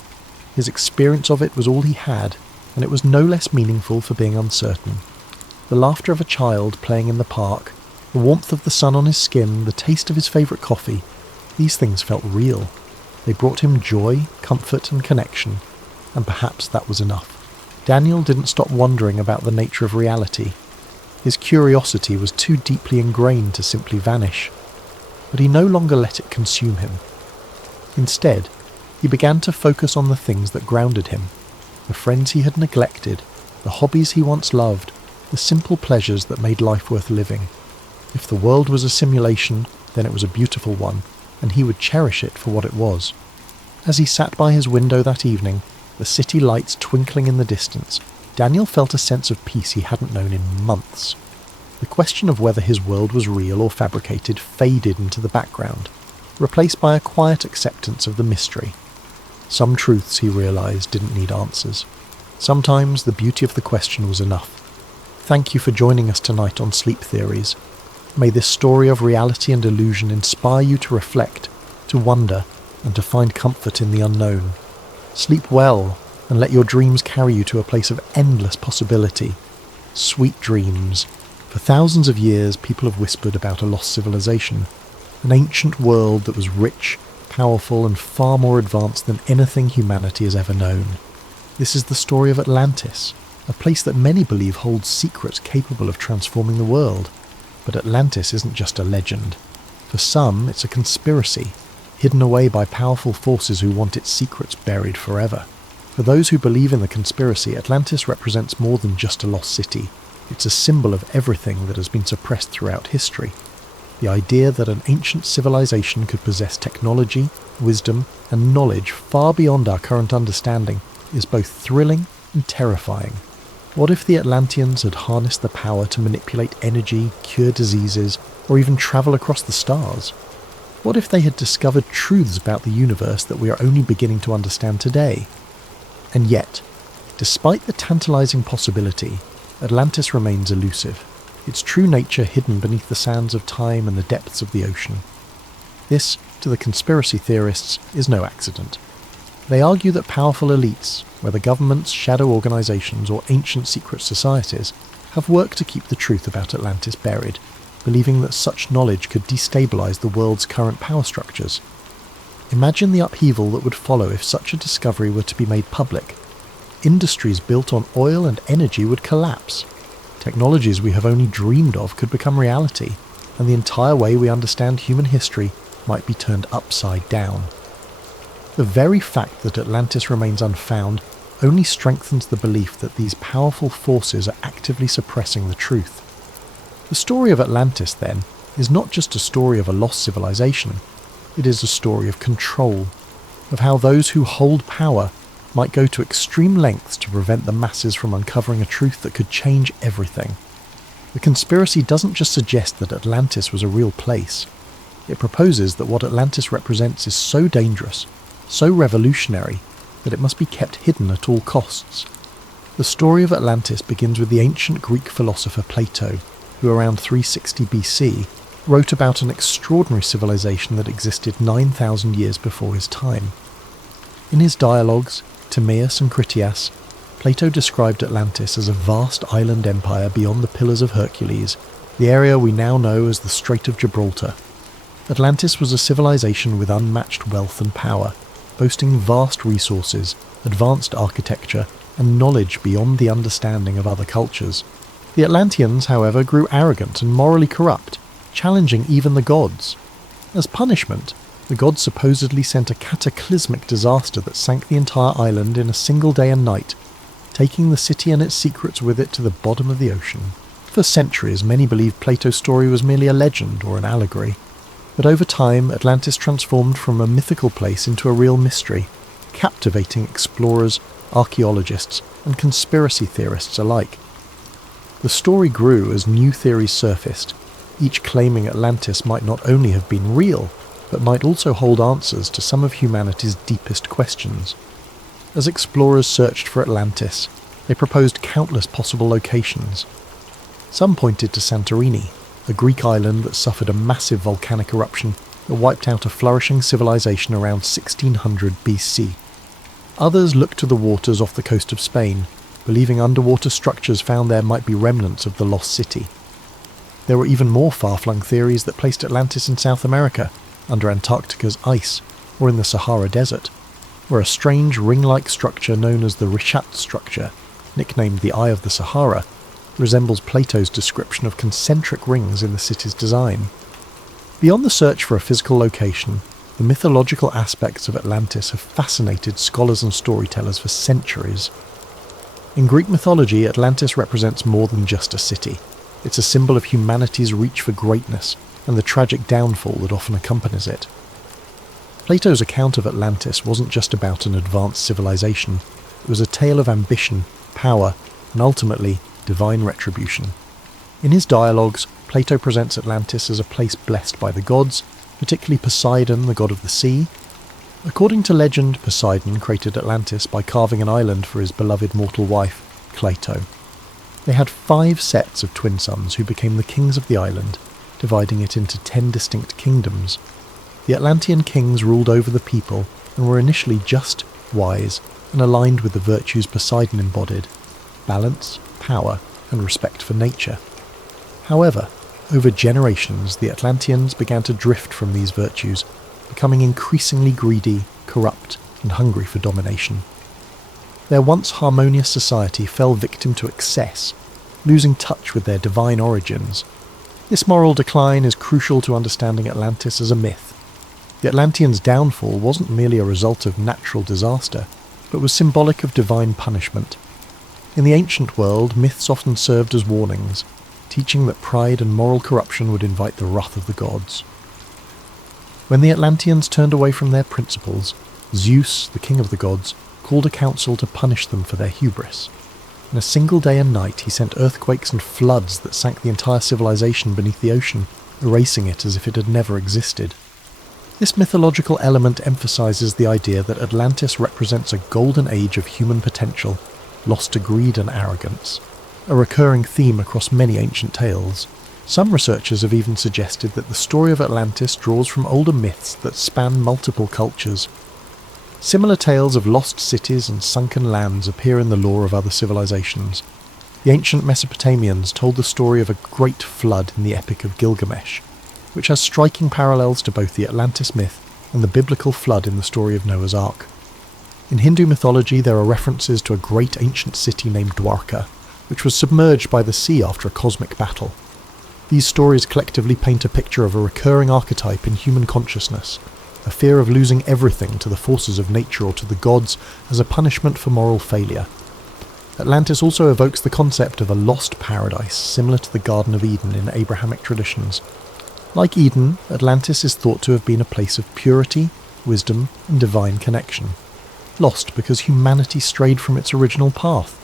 His experience of it was all he had, and it was no less meaningful for being uncertain. The laughter of a child playing in the park, the warmth of the sun on his skin, the taste of his favourite coffee, these things felt real. They brought him joy, comfort and connection, and perhaps that was enough. Daniel didn't stop wondering about the nature of reality. His curiosity was too deeply ingrained to simply vanish, but he no longer let it consume him. Instead, he began to focus on the things that grounded him, the friends he had neglected, the hobbies he once loved, the simple pleasures that made life worth living. If the world was a simulation, then it was a beautiful one, and he would cherish it for what it was. As he sat by his window that evening, the city lights twinkling in the distance, Daniel felt a sense of peace he hadn't known in months. The question of whether his world was real or fabricated faded into the background, replaced by a quiet acceptance of the mystery. Some truths, he realised, didn't need answers. Sometimes the beauty of the question was enough. Thank you for joining us tonight on Sleep Theories. May this story of reality and illusion inspire you to reflect, to wonder, and to find comfort in the unknown. Sleep well, and let your dreams carry you to a place of endless possibility. Sweet dreams. For thousands of years, people have whispered about a lost civilization, an ancient world that was rich, powerful, and far more advanced than anything humanity has ever known. This is the story of Atlantis, a place that many believe holds secrets capable of transforming the world. But Atlantis isn't just a legend. For some, it's a conspiracy, hidden away by powerful forces who want its secrets buried forever. For those who believe in the conspiracy, Atlantis represents more than just a lost city. It's a symbol of everything that has been suppressed throughout history. The idea that an ancient civilization could possess technology, wisdom, and knowledge far beyond our current understanding is both thrilling and terrifying. What if the Atlanteans had harnessed the power to manipulate energy, cure diseases, or even travel across the stars? What if they had discovered truths about the universe that we are only beginning to understand today? And yet, despite the tantalizing possibility, Atlantis remains elusive, its true nature hidden beneath the sands of time and the depths of the ocean. This, to the conspiracy theorists, is no accident. They argue that powerful elites, whether governments, shadow organizations, or ancient secret societies, have worked to keep the truth about Atlantis buried, believing that such knowledge could destabilize the world's current power structures. Imagine the upheaval that would follow if such a discovery were to be made public. Industries built on oil and energy would collapse. Technologies we have only dreamed of could become reality, and the entire way we understand human history might be turned upside down. The very fact that Atlantis remains unfound only strengthens the belief that these powerful forces are actively suppressing the truth. The story of Atlantis, then, is not just a story of a lost civilization. It is a story of control, of how those who hold power might go to extreme lengths to prevent the masses from uncovering a truth that could change everything. The conspiracy doesn't just suggest that Atlantis was a real place. It proposes that what Atlantis represents is so dangerous, so revolutionary, that it must be kept hidden at all costs. The story of Atlantis begins with the ancient Greek philosopher Plato, who around 360 BC wrote about an extraordinary civilization that existed 9,000 years before his time. In his dialogues, Timaeus and Critias, Plato described Atlantis as a vast island empire beyond the Pillars of Hercules, the area we now know as the Strait of Gibraltar. Atlantis was a civilization with unmatched wealth and power, boasting vast resources, advanced architecture, and knowledge beyond the understanding of other cultures. The Atlanteans, however, grew arrogant and morally corrupt, challenging even the gods. As punishment, the gods supposedly sent a cataclysmic disaster that sank the entire island in a single day and night, taking the city and its secrets with it to the bottom of the ocean. For centuries, many believed Plato's story was merely a legend or an allegory. But over time, Atlantis transformed from a mythical place into a real mystery, captivating explorers, archaeologists, and conspiracy theorists alike. The story grew as new theories surfaced, each claiming Atlantis might not only have been real, but might also hold answers to some of humanity's deepest questions. As explorers searched for Atlantis, they proposed countless possible locations. Some pointed to Santorini, a Greek island that suffered a massive volcanic eruption that wiped out a flourishing civilization around 1600 BC. Others looked to the waters off the coast of Spain, believing underwater structures found there might be remnants of the lost city. There were even more far-flung theories that placed Atlantis in South America, under Antarctica's ice, or in the Sahara Desert, where a strange ring-like structure known as the Richat structure, nicknamed the Eye of the Sahara, resembles Plato's description of concentric rings in the city's design. Beyond the search for a physical location, the mythological aspects of Atlantis have fascinated scholars and storytellers for centuries. In Greek mythology, Atlantis represents more than just a city. It's a symbol of humanity's reach for greatness and the tragic downfall that often accompanies it. Plato's account of Atlantis wasn't just about an advanced civilization. It was a tale of ambition, power, and ultimately, divine retribution. In his dialogues, Plato presents Atlantis as a place blessed by the gods, particularly Poseidon, the god of the sea. According to legend, Poseidon created Atlantis by carving an island for his beloved mortal wife, Plato. They had 5 sets of twin sons who became the kings of the island, dividing it into 10 distinct kingdoms. The Atlantean kings ruled over the people and were initially just, wise, and aligned with the virtues Poseidon embodied: balance, power, and respect for nature. However, over generations, the Atlanteans began to drift from these virtues, becoming increasingly greedy, corrupt, and hungry for domination. Their once harmonious society fell victim to excess, losing touch with their divine origins. This moral decline is crucial to understanding Atlantis as a myth. The Atlanteans' downfall wasn't merely a result of natural disaster, but was symbolic of divine punishment. In the ancient world, myths often served as warnings, teaching that pride and moral corruption would invite the wrath of the gods. When the Atlanteans turned away from their principles, Zeus, the king of the gods, called a council to punish them for their hubris. In a single day and night he sent earthquakes and floods that sank the entire civilization beneath the ocean, erasing it as if it had never existed. This mythological element emphasizes the idea that Atlantis represents a golden age of human potential, lost to greed and arrogance, a recurring theme across many ancient tales. Some researchers have even suggested that the story of Atlantis draws from older myths that span multiple cultures. Similar tales of lost cities and sunken lands appear in the lore of other civilizations. The ancient Mesopotamians told the story of a great flood in the Epic of Gilgamesh, which has striking parallels to both the Atlantis myth and the biblical flood in the story of Noah's Ark. In Hindu mythology there are references to a great ancient city named Dwarka, which was submerged by the sea after a cosmic battle. These stories collectively paint a picture of a recurring archetype in human consciousness, a fear of losing everything to the forces of nature or to the gods as a punishment for moral failure. Atlantis also evokes the concept of a lost paradise, similar to the Garden of Eden in Abrahamic traditions. Like Eden, Atlantis is thought to have been a place of purity, wisdom, and divine connection, lost because humanity strayed from its original path.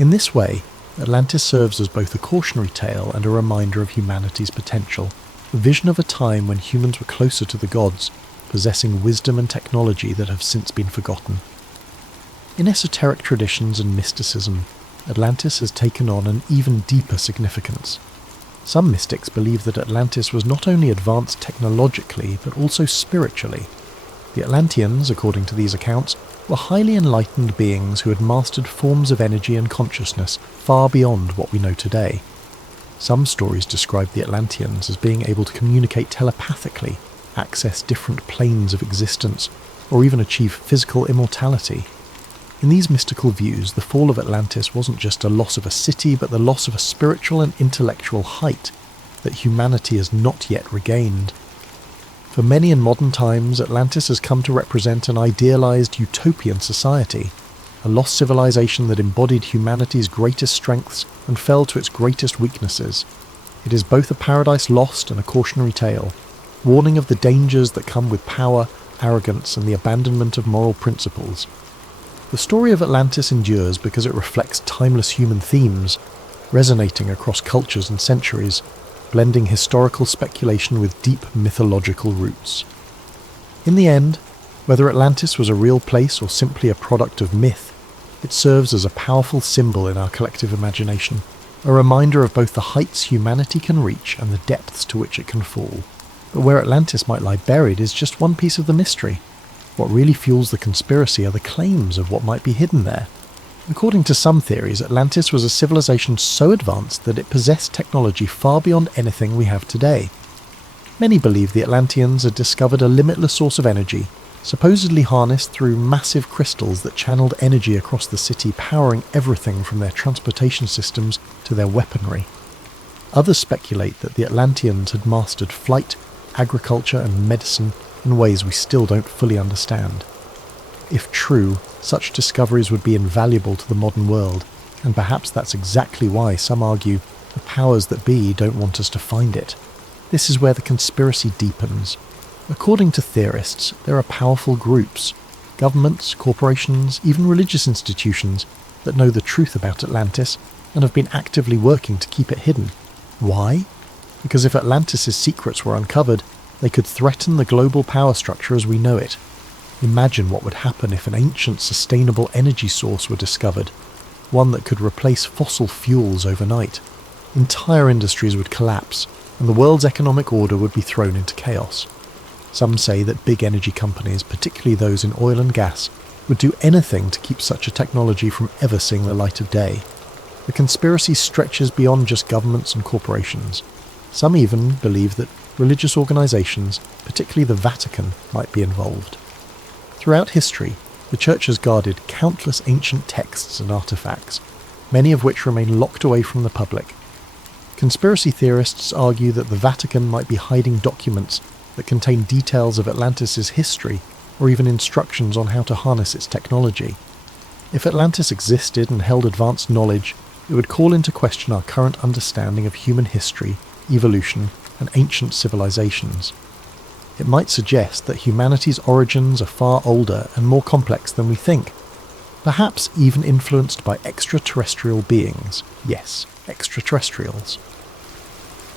In this way, Atlantis serves as both a cautionary tale and a reminder of humanity's potential, a vision of a time when humans were closer to the gods, possessing wisdom and technology that have since been forgotten. In esoteric traditions and mysticism, Atlantis has taken on an even deeper significance. Some mystics believe that Atlantis was not only advanced technologically, but also spiritually. The Atlanteans, according to these accounts, were highly enlightened beings who had mastered forms of energy and consciousness far beyond what we know today. Some stories describe the Atlanteans as being able to communicate telepathically, access different planes of existence, or even achieve physical immortality. In these mystical views, the fall of Atlantis wasn't just a loss of a city, but the loss of a spiritual and intellectual height that humanity has not yet regained. For many in modern times, Atlantis has come to represent an idealized utopian society, a lost civilization that embodied humanity's greatest strengths and fell to its greatest weaknesses. It is both a paradise lost and a cautionary tale, warning of the dangers that come with power, arrogance, and the abandonment of moral principles. The story of Atlantis endures because it reflects timeless human themes, resonating across cultures and centuries, blending historical speculation with deep mythological roots. In the end, whether Atlantis was a real place or simply a product of myth, it serves as a powerful symbol in our collective imagination, a reminder of both the heights humanity can reach and the depths to which it can fall. But where Atlantis might lie buried is just one piece of the mystery. What really fuels the conspiracy are the claims of what might be hidden there. According to some theories, Atlantis was a civilization so advanced that it possessed technology far beyond anything we have today. Many believe the Atlanteans had discovered a limitless source of energy, supposedly harnessed through massive crystals that channeled energy across the city, powering everything from their transportation systems to their weaponry. Others speculate that the Atlanteans had mastered flight, agriculture, and medicine in ways we still don't fully understand. If true, such discoveries would be invaluable to the modern world, and perhaps that's exactly why some argue the powers that be don't want us to find it. This is where the conspiracy deepens. According to theorists, there are powerful groups, governments, corporations, even religious institutions that know the truth about Atlantis and have been actively working to keep it hidden. Why? Because if Atlantis' secrets were uncovered, they could threaten the global power structure as we know it. Imagine what would happen if an ancient sustainable energy source were discovered, one that could replace fossil fuels overnight. Entire industries would collapse, and the world's economic order would be thrown into chaos. Some say that big energy companies, particularly those in oil and gas, would do anything to keep such a technology from ever seeing the light of day. The conspiracy stretches beyond just governments and corporations. Some even believe that religious organizations, particularly the Vatican, might be involved. Throughout history, the Church has guarded countless ancient texts and artifacts, many of which remain locked away from the public. Conspiracy theorists argue that the Vatican might be hiding documents that contain details of Atlantis' history or even instructions on how to harness its technology. If Atlantis existed and held advanced knowledge, it would call into question our current understanding of human history, evolution, and ancient civilizations. It might suggest that humanity's origins are far older and more complex than we think, perhaps even influenced by extraterrestrial beings. Yes, extraterrestrials.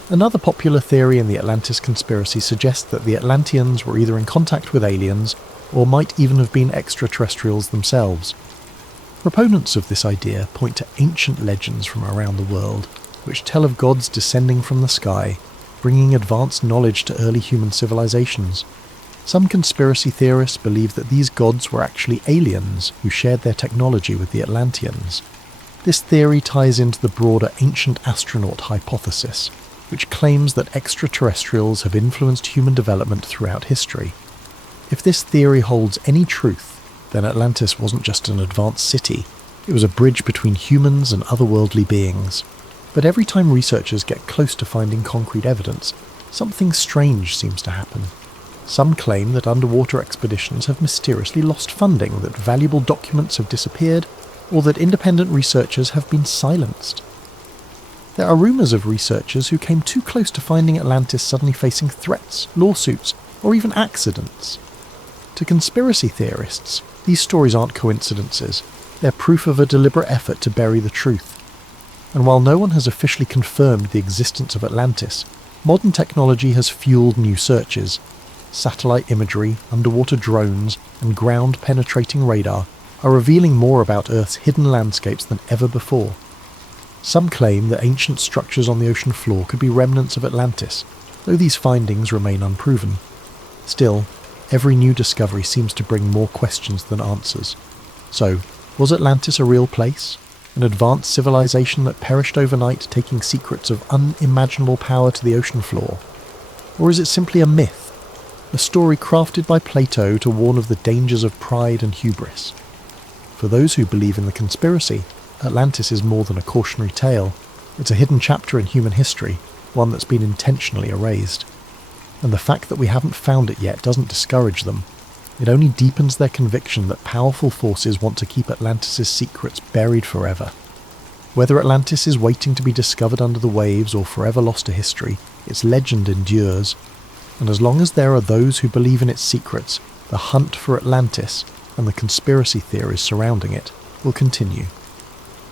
Another popular theory in the Atlantis conspiracy suggests that the Atlanteans were either in contact with aliens, or might even have been extraterrestrials themselves. Proponents of this idea point to ancient legends from around the world, which tell of gods descending from the sky, bringing advanced knowledge to early human civilizations. Some conspiracy theorists believe that these gods were actually aliens who shared their technology with the Atlanteans. This theory ties into the broader ancient astronaut hypothesis, which claims that extraterrestrials have influenced human development throughout history. If this theory holds any truth, then Atlantis wasn't just an advanced city, it was a bridge between humans and otherworldly beings. But every time researchers get close to finding concrete evidence, something strange seems to happen. Some claim that underwater expeditions have mysteriously lost funding, that valuable documents have disappeared, or that independent researchers have been silenced. There are rumours of researchers who came too close to finding Atlantis suddenly facing threats, lawsuits, or even accidents. To conspiracy theorists, these stories aren't coincidences. They're proof of a deliberate effort to bury the truth. And while no one has officially confirmed the existence of Atlantis, modern technology has fueled new searches. Satellite imagery, underwater drones, and ground-penetrating radar are revealing more about Earth's hidden landscapes than ever before. Some claim that ancient structures on the ocean floor could be remnants of Atlantis, though these findings remain unproven. Still, every new discovery seems to bring more questions than answers. So, was Atlantis a real place? An advanced civilization that perished overnight, taking secrets of unimaginable power to the ocean floor? Or is it simply a myth? A story crafted by Plato to warn of the dangers of pride and hubris? For those who believe in the conspiracy, Atlantis is more than a cautionary tale. It's a hidden chapter in human history, one that's been intentionally erased. And the fact that we haven't found it yet doesn't discourage them. It only deepens their conviction that powerful forces want to keep Atlantis' secrets buried forever. Whether Atlantis is waiting to be discovered under the waves or forever lost to history, its legend endures. And as long as there are those who believe in its secrets, the hunt for Atlantis and the conspiracy theories surrounding it will continue.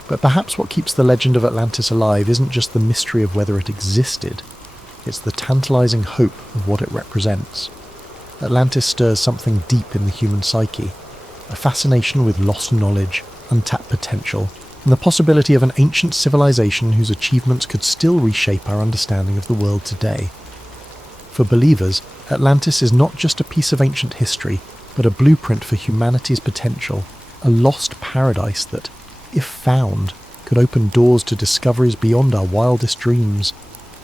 But perhaps what keeps the legend of Atlantis alive isn't just the mystery of whether it existed, it's the tantalizing hope of what it represents. Atlantis stirs something deep in the human psyche, a fascination with lost knowledge, untapped potential, and the possibility of an ancient civilization whose achievements could still reshape our understanding of the world today. For believers, Atlantis is not just a piece of ancient history, but a blueprint for humanity's potential, a lost paradise that, if found, could open doors to discoveries beyond our wildest dreams.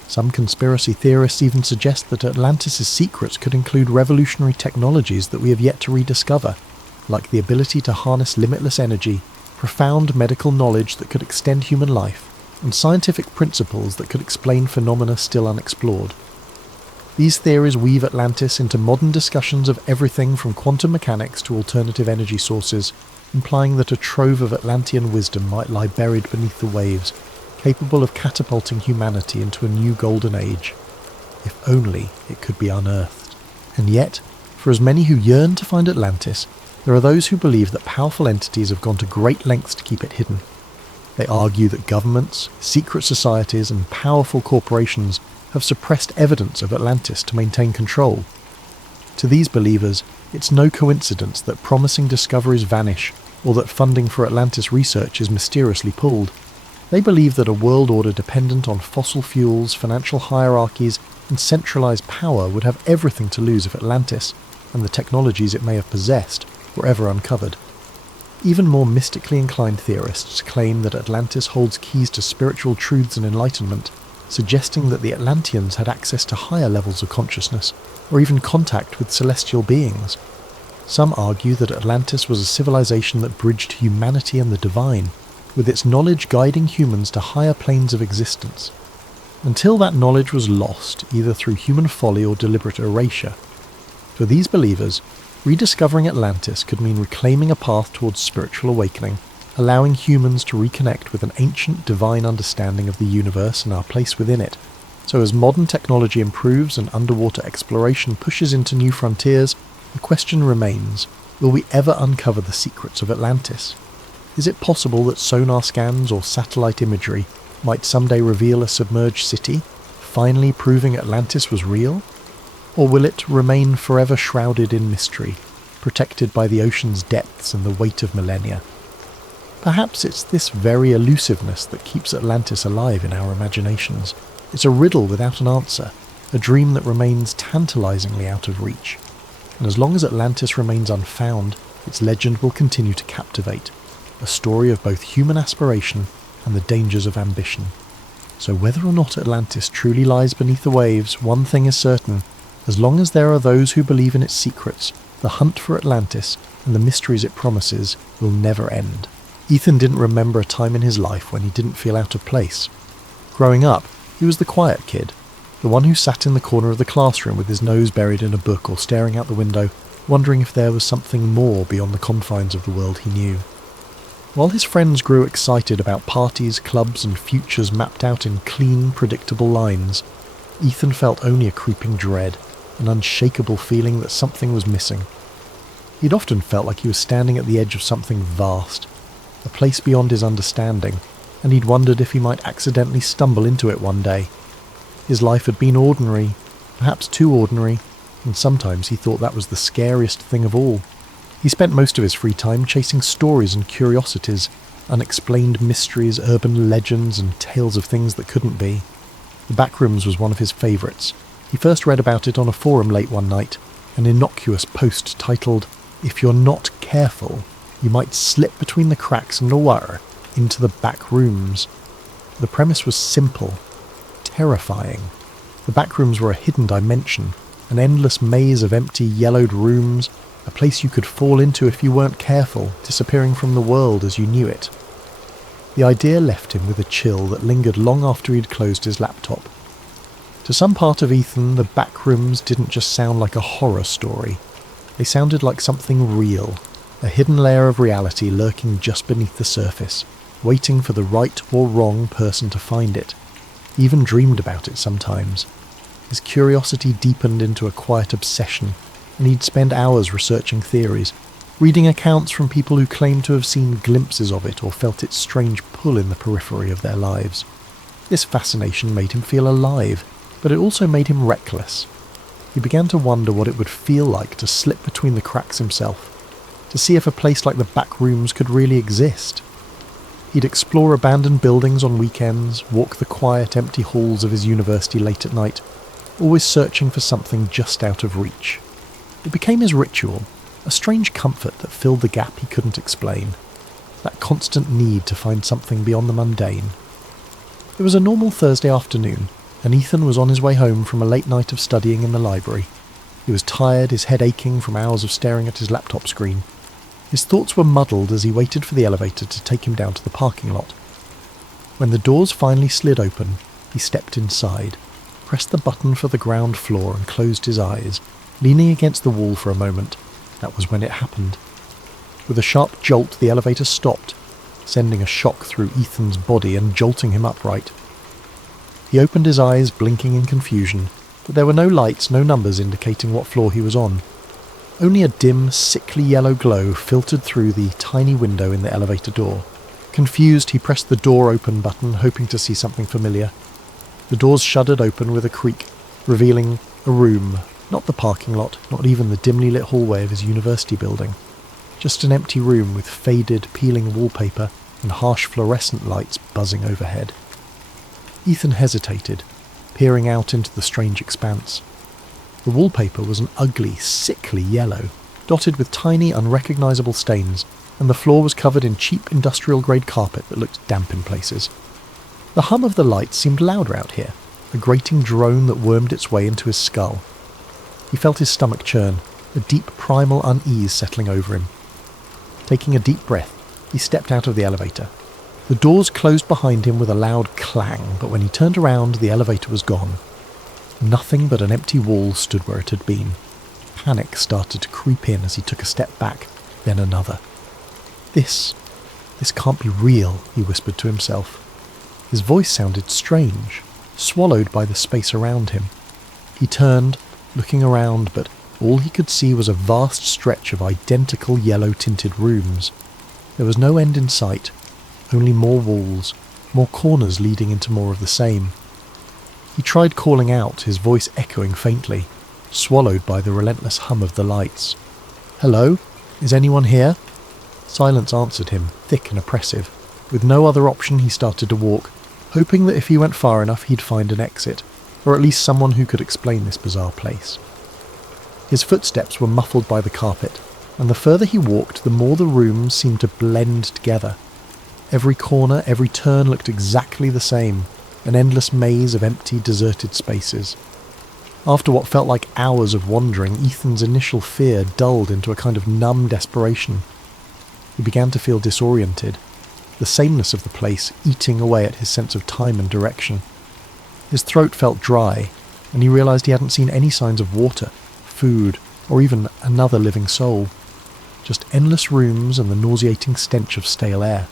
Some conspiracy theorists even suggest that Atlantis' secrets could include revolutionary technologies that we have yet to rediscover, like the ability to harness limitless energy, profound medical knowledge that could extend human life, and scientific principles that could explain phenomena still unexplored. These theories weave Atlantis into modern discussions of everything from quantum mechanics to alternative energy sources, implying that a trove of Atlantean wisdom might lie buried beneath the waves, capable of catapulting humanity into a new golden age. If only it could be unearthed. And yet, for as many who yearn to find Atlantis, there are those who believe that powerful entities have gone to great lengths to keep it hidden. They argue that governments, secret societies, and powerful corporations have suppressed evidence of Atlantis to maintain control. To these believers, It's no coincidence that promising discoveries vanish or that funding for Atlantis research is mysteriously pulled. They believe that a world order dependent on fossil fuels, financial hierarchies, and centralized power would have everything to lose if Atlantis, and the technologies it may have possessed, were ever uncovered. Even more mystically inclined theorists claim that Atlantis holds keys to spiritual truths and enlightenment, suggesting that the Atlanteans had access to higher levels of consciousness, or even contact with celestial beings. Some argue that Atlantis was a civilization that bridged humanity and the divine, with its knowledge guiding humans to higher planes of existence, until that knowledge was lost, either through human folly or deliberate erasure. For these believers, rediscovering Atlantis could mean reclaiming a path towards spiritual awakening, allowing humans to reconnect with an ancient divine understanding of the universe and our place within it. So as modern technology improves and underwater exploration pushes into new frontiers, the question remains, will we ever uncover the secrets of Atlantis? Is it possible that sonar scans or satellite imagery might someday reveal a submerged city, finally proving Atlantis was real? Or will it remain forever shrouded in mystery, protected by the ocean's depths and the weight of millennia? Perhaps it's this very elusiveness that keeps Atlantis alive in our imaginations. It's a riddle without an answer, a dream that remains tantalizingly out of reach. And as long as Atlantis remains unfound, its legend will continue to captivate, a story of both human aspiration and the dangers of ambition. So whether or not Atlantis truly lies beneath the waves, one thing is certain: as long as there are those who believe in its secrets, the hunt for Atlantis and the mysteries it promises will never end. Ethan didn't remember a time in his life when he didn't feel out of place. Growing up, he was the quiet kid, the one who sat in the corner of the classroom with his nose buried in a book or staring out the window, wondering if there was something more beyond the confines of the world he knew. While his friends grew excited about parties, clubs, and futures mapped out in clean, predictable lines, Ethan felt only a creeping dread, an unshakable feeling that something was missing. He'd often felt like he was standing at the edge of something vast, a place beyond his understanding, and he'd wondered if he might accidentally stumble into it one day. His life had been ordinary, perhaps too ordinary, and sometimes he thought that was the scariest thing of all. He spent most of his free time chasing stories and curiosities, unexplained mysteries, urban legends, and tales of things that couldn't be. The Backrooms was one of his favourites. He first read about it on a forum late one night, an innocuous post titled, "If you're not careful, you might slip between the cracks in the water into the back rooms." The premise was simple, terrifying. The backrooms were a hidden dimension, an endless maze of empty, yellowed rooms, a place you could fall into if you weren't careful, disappearing from the world as you knew it. The idea left him with a chill that lingered long after he'd closed his laptop. To some part of Ethan, the backrooms didn't just sound like a horror story. They sounded like something real, a hidden layer of reality lurking just beneath the surface, waiting for the right or wrong person to find it. He even dreamed about it sometimes. His curiosity deepened into a quiet obsession, and he'd spend hours researching theories, reading accounts from people who claimed to have seen glimpses of it or felt its strange pull in the periphery of their lives. This fascination made him feel alive, but it also made him reckless. He began to wonder what it would feel like to slip between the cracks himself, to see if a place like the Backrooms could really exist. He'd explore abandoned buildings on weekends, walk the quiet, empty halls of his university late at night, always searching for something just out of reach. It became his ritual, a strange comfort that filled the gap he couldn't explain, that constant need to find something beyond the mundane. It was a normal Thursday afternoon, and Ethan was on his way home from a late night of studying in the library. He was tired, his head aching from hours of staring at his laptop screen. His thoughts were muddled as he waited for the elevator to take him down to the parking lot. When the doors finally slid open, he stepped inside, pressed the button for the ground floor and closed his eyes, leaning against the wall for a moment. That was when it happened. With a sharp jolt, the elevator stopped, sending a shock through Ethan's body and jolting him upright. He opened his eyes, blinking in confusion, but there were no lights, no numbers indicating what floor he was on. Only a dim, sickly yellow glow filtered through the tiny window in the elevator door. Confused, he pressed the door open button, hoping to see something familiar. The doors shuddered open with a creak, revealing a room, Not the parking lot, not even the dimly lit hallway of his university building. Just an empty room with faded, peeling wallpaper and harsh fluorescent lights buzzing overhead. Ethan hesitated, peering out into the strange expanse. The wallpaper was an ugly, sickly yellow, dotted with tiny, unrecognisable stains, and the floor was covered in cheap industrial-grade carpet that looked damp in places. The hum of the lights seemed louder out here, a grating drone that wormed its way into his skull. He felt his stomach churn, a deep primal unease settling over him. Taking a deep breath, he stepped out of the elevator. The doors closed behind him with a loud clang, but when he turned around, the elevator was gone. Nothing but an empty wall stood where it had been. Panic started to creep in as he took a step back, then another. This can't be real, he whispered to himself. His voice sounded strange, swallowed by the space around him. He turned, looking around, but all he could see was a vast stretch of identical yellow-tinted rooms. There was no end in sight, only more walls, more corners leading into more of the same. He tried calling out, his voice echoing faintly, swallowed by the relentless hum of the lights. "Hello? Is anyone here?" Silence answered him, thick and oppressive. With no other option, he started to walk, hoping that if he went far enough he'd find an exit, or at least someone who could explain this bizarre place. His footsteps were muffled by the carpet, and the further he walked, the more the rooms seemed to blend together. Every corner, every turn looked exactly the same, an endless maze of empty, deserted spaces. After what felt like hours of wandering, Ethan's initial fear dulled into a kind of numb desperation. He began to feel disoriented, the sameness of the place eating away at his sense of time and direction. His throat felt dry, and he realised he hadn't seen any signs of water, food, or even another living soul. Just endless rooms and the nauseating stench of stale air.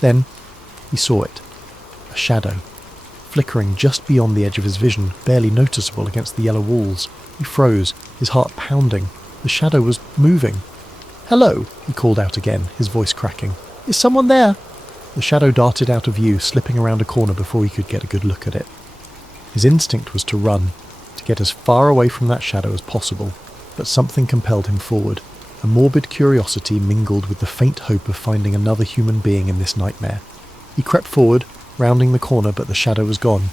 Then he saw it. A shadow, flickering just beyond the edge of his vision, barely noticeable against the yellow walls. He froze, his heart pounding. The shadow was moving. "Hello," he called out again, his voice cracking. "Is someone there?" The shadow darted out of view, slipping around a corner before he could get a good look at it. His instinct was to run, to get as far away from that shadow as possible, but something compelled him forward. A morbid curiosity mingled with the faint hope of finding another human being in this nightmare. He crept forward, rounding the corner, but the shadow was gone.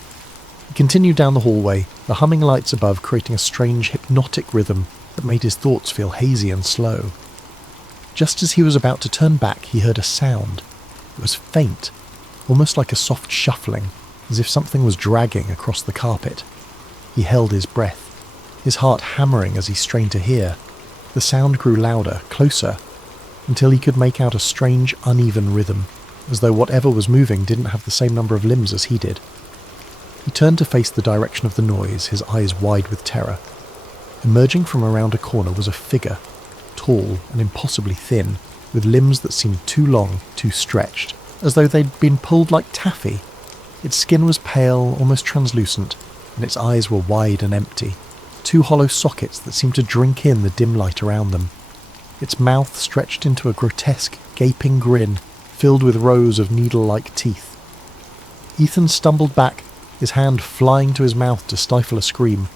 He continued down the hallway, the humming lights above creating a strange hypnotic rhythm that made his thoughts feel hazy and slow. Just as he was about to turn back, he heard a sound. It was faint, almost like a soft shuffling, as if something was dragging across the carpet. He held his breath, his heart hammering as he strained to hear. The sound grew louder, closer, until he could make out a strange, uneven rhythm, as though whatever was moving didn't have the same number of limbs as he did. He turned to face the direction of the noise, his eyes wide with terror. Emerging from around a corner was a figure, tall and impossibly thin, with limbs that seemed too long, too stretched, as though they'd been pulled like taffy. Its skin was pale, almost translucent, and its eyes were wide and empty, two hollow sockets that seemed to drink in the dim light around them. Its mouth stretched into a grotesque, gaping grin, filled with rows of needle-like teeth. Ethan stumbled back, his hand flying to his mouth to stifle a scream.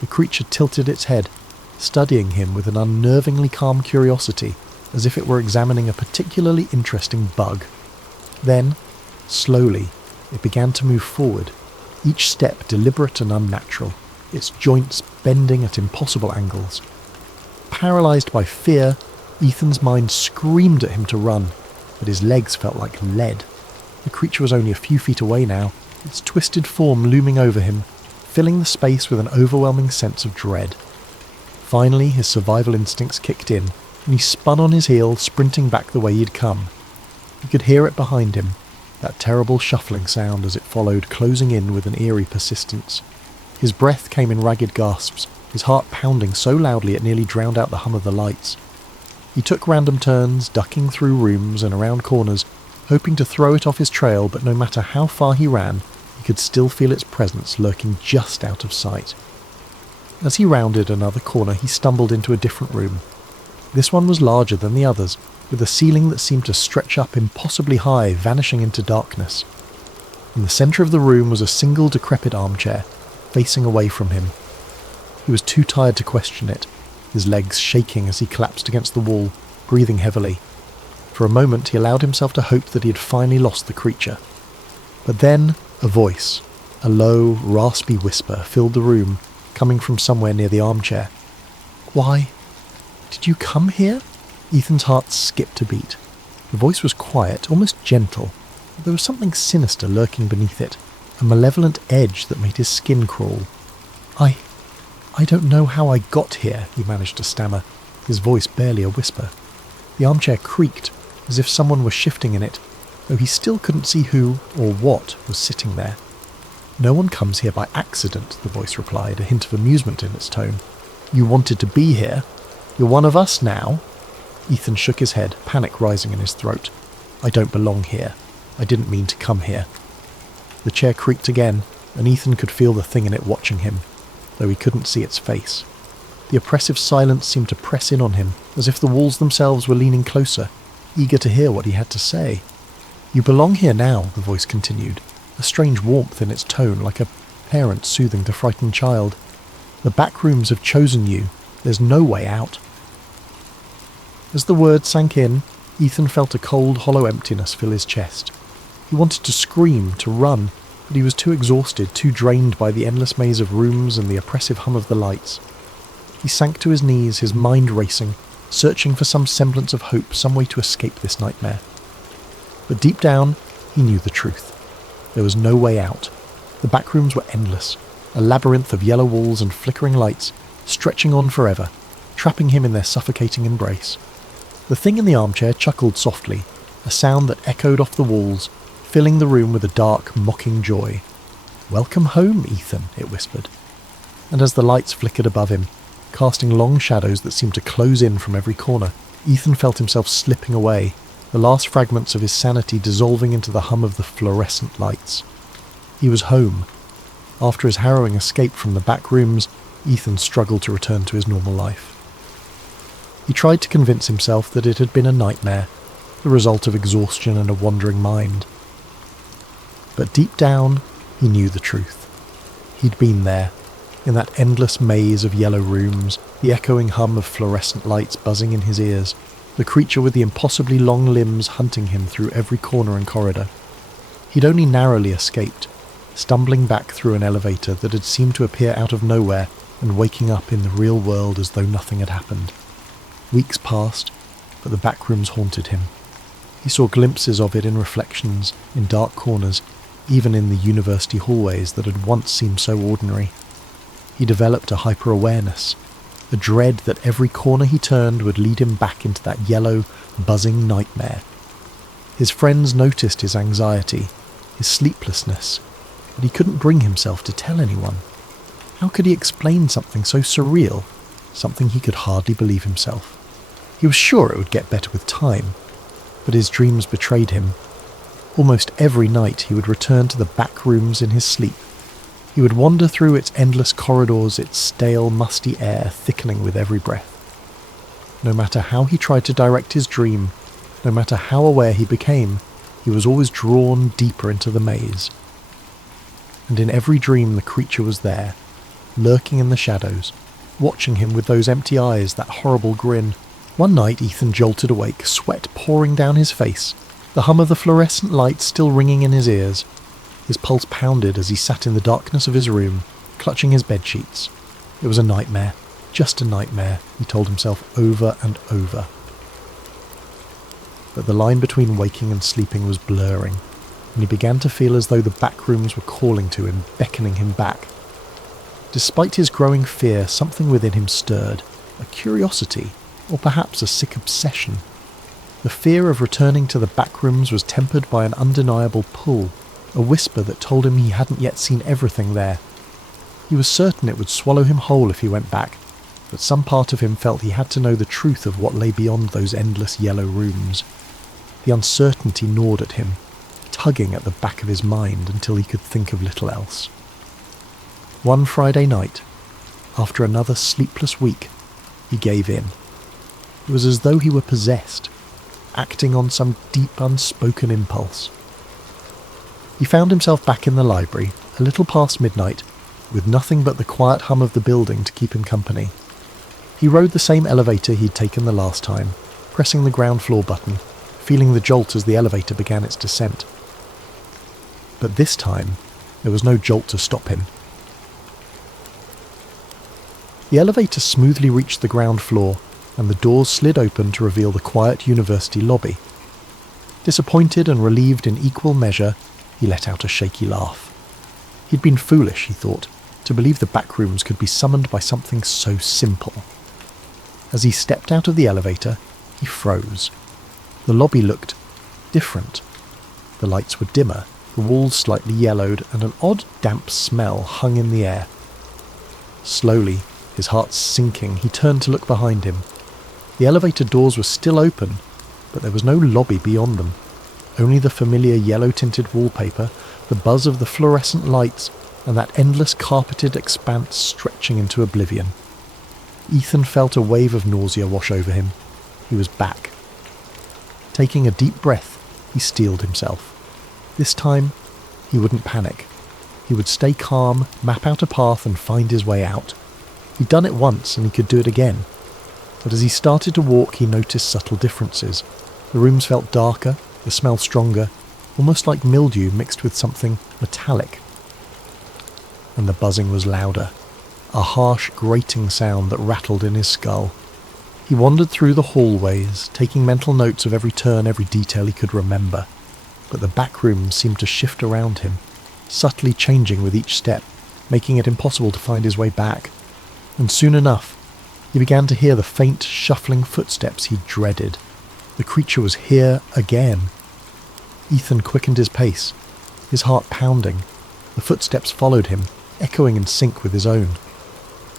The creature tilted its head, studying him with an unnervingly calm curiosity, as if it were examining a particularly interesting bug. Then, slowly, it began to move forward, each step deliberate and unnatural, its joints bending at impossible angles. Paralysed by fear, Ethan's mind screamed at him to run, but his legs felt like lead. The creature was only a few feet away now, its twisted form looming over him, filling the space with an overwhelming sense of dread. Finally, his survival instincts kicked in, and he spun on his heel, sprinting back the way he'd come. He could hear it behind him, that terrible shuffling sound as it followed, closing in with an eerie persistence. His breath came in ragged gasps, his heart pounding so loudly it nearly drowned out the hum of the lights. He took random turns, ducking through rooms and around corners, hoping to throw it off his trail, but no matter how far he ran, he could still feel its presence lurking just out of sight. As he rounded another corner, he stumbled into a different room. This one was larger than the others, with a ceiling that seemed to stretch up impossibly high, vanishing into darkness. In the centre of the room was a single decrepit armchair, facing away from him. He was too tired to question it, his legs shaking as he collapsed against the wall, breathing heavily. For a moment he allowed himself to hope that he had finally lost the creature. But then a voice, a low, raspy whisper, filled the room, coming from somewhere near the armchair. "Why? Did you come here?" Ethan's heart skipped a beat. The voice was quiet, almost gentle, but there was something sinister lurking beneath it, a malevolent edge that made his skin crawl. I don't know how I got here," he managed to stammer, his voice barely a whisper. The armchair creaked, as if someone was shifting in it, though he still couldn't see who or what was sitting there. "No one comes here by accident," the voice replied, a hint of amusement in its tone. "You wanted to be here. You're one of us now." Ethan shook his head, panic rising in his throat. "I don't belong here. I didn't mean to come here." The chair creaked again, and Ethan could feel the thing in it watching him, though he couldn't see its face. The oppressive silence seemed to press in on him, as if the walls themselves were leaning closer, eager to hear what he had to say. "You belong here now," the voice continued, a strange warmth in its tone, like a parent soothing the frightened child. "The backrooms have chosen you. There's no way out." As the words sank in, Ethan felt a cold, hollow emptiness fill his chest. He wanted to scream, to run, but he was too exhausted, too drained by the endless maze of rooms and the oppressive hum of the lights. He sank to his knees, his mind racing, searching for some semblance of hope, some way to escape this nightmare. But deep down, he knew the truth. There was no way out. The backrooms were endless, a labyrinth of yellow walls and flickering lights, stretching on forever, trapping him in their suffocating embrace. The thing in the armchair chuckled softly, a sound that echoed off the walls, filling the room with a dark, mocking joy. "Welcome home, Ethan," it whispered. And as the lights flickered above him, casting long shadows that seemed to close in from every corner, Ethan felt himself slipping away, the last fragments of his sanity dissolving into the hum of the fluorescent lights. He was home. After his harrowing escape from the back rooms, Ethan struggled to return to his normal life. He tried to convince himself that it had been a nightmare, the result of exhaustion and a wandering mind. But deep down, he knew the truth. He'd been there, in that endless maze of yellow rooms, the echoing hum of fluorescent lights buzzing in his ears, the creature with the impossibly long limbs hunting him through every corner and corridor. He'd only narrowly escaped, stumbling back through an elevator that had seemed to appear out of nowhere and waking up in the real world as though nothing had happened. Weeks passed, but the backrooms haunted him. He saw glimpses of it in reflections, in dark corners, even in the university hallways that had once seemed so ordinary. He developed a hyper-awareness, a dread that every corner he turned would lead him back into that yellow, buzzing nightmare. His friends noticed his anxiety, his sleeplessness, but he couldn't bring himself to tell anyone. How could he explain something so surreal, something he could hardly believe himself? He was sure it would get better with time, but his dreams betrayed him. Almost every night he would return to the back rooms in his sleep. He would wander through its endless corridors, its stale, musty air thickening with every breath. No matter how he tried to direct his dream, no matter how aware he became, he was always drawn deeper into the maze. And in every dream the creature was there, lurking in the shadows, watching him with those empty eyes, that horrible grin. One night Ethan jolted awake, sweat pouring down his face, the hum of the fluorescent lights still ringing in his ears. His pulse pounded as he sat in the darkness of his room, clutching his bedsheets. It was a nightmare, just a nightmare, he told himself over and over. But the line between waking and sleeping was blurring, and he began to feel as though the back rooms were calling to him, beckoning him back. Despite his growing fear, something within him stirred, a curiosity, or perhaps a sick obsession. The fear of returning to the back rooms was tempered by an undeniable pull, a whisper that told him he hadn't yet seen everything there. He was certain it would swallow him whole if he went back, but some part of him felt he had to know the truth of what lay beyond those endless yellow rooms. The uncertainty gnawed at him, tugging at the back of his mind until he could think of little else. One Friday night, after another sleepless week, he gave in. It was as though he were possessed, acting on some deep unspoken impulse. He found himself back in the library, a little past midnight, with nothing but the quiet hum of the building to keep him company. He rode the same elevator he'd taken the last time, pressing the ground floor button, feeling the jolt as the elevator began its descent. But this time, there was no jolt to stop him. The elevator smoothly reached the ground floor, and the doors slid open to reveal the quiet university lobby. Disappointed and relieved in equal measure, he let out a shaky laugh. He'd been foolish, he thought, to believe the backrooms could be summoned by something so simple. As he stepped out of the elevator, he froze. The lobby looked different. The lights were dimmer, the walls slightly yellowed, and an odd damp smell hung in the air. Slowly, his heart sinking, he turned to look behind him. The elevator doors were still open, but there was no lobby beyond them. Only the familiar yellow-tinted wallpaper, the buzz of the fluorescent lights, and that endless carpeted expanse stretching into oblivion. Ethan felt a wave of nausea wash over him. He was back. Taking a deep breath, he steeled himself. This time, he wouldn't panic. He would stay calm, map out a path, and find his way out. He'd done it once, and he could do it again. But as he started to walk, he noticed subtle differences. The rooms felt darker, the smell stronger, almost like mildew mixed with something metallic. And the buzzing was louder, a harsh, grating sound that rattled in his skull. He wandered through the hallways, taking mental notes of every turn, every detail he could remember. But the back rooms seemed to shift around him, subtly changing with each step, making it impossible to find his way back. And soon enough, he began to hear the faint, shuffling footsteps he dreaded. The creature was here again. Ethan quickened his pace, his heart pounding. The footsteps followed him, echoing in sync with his own.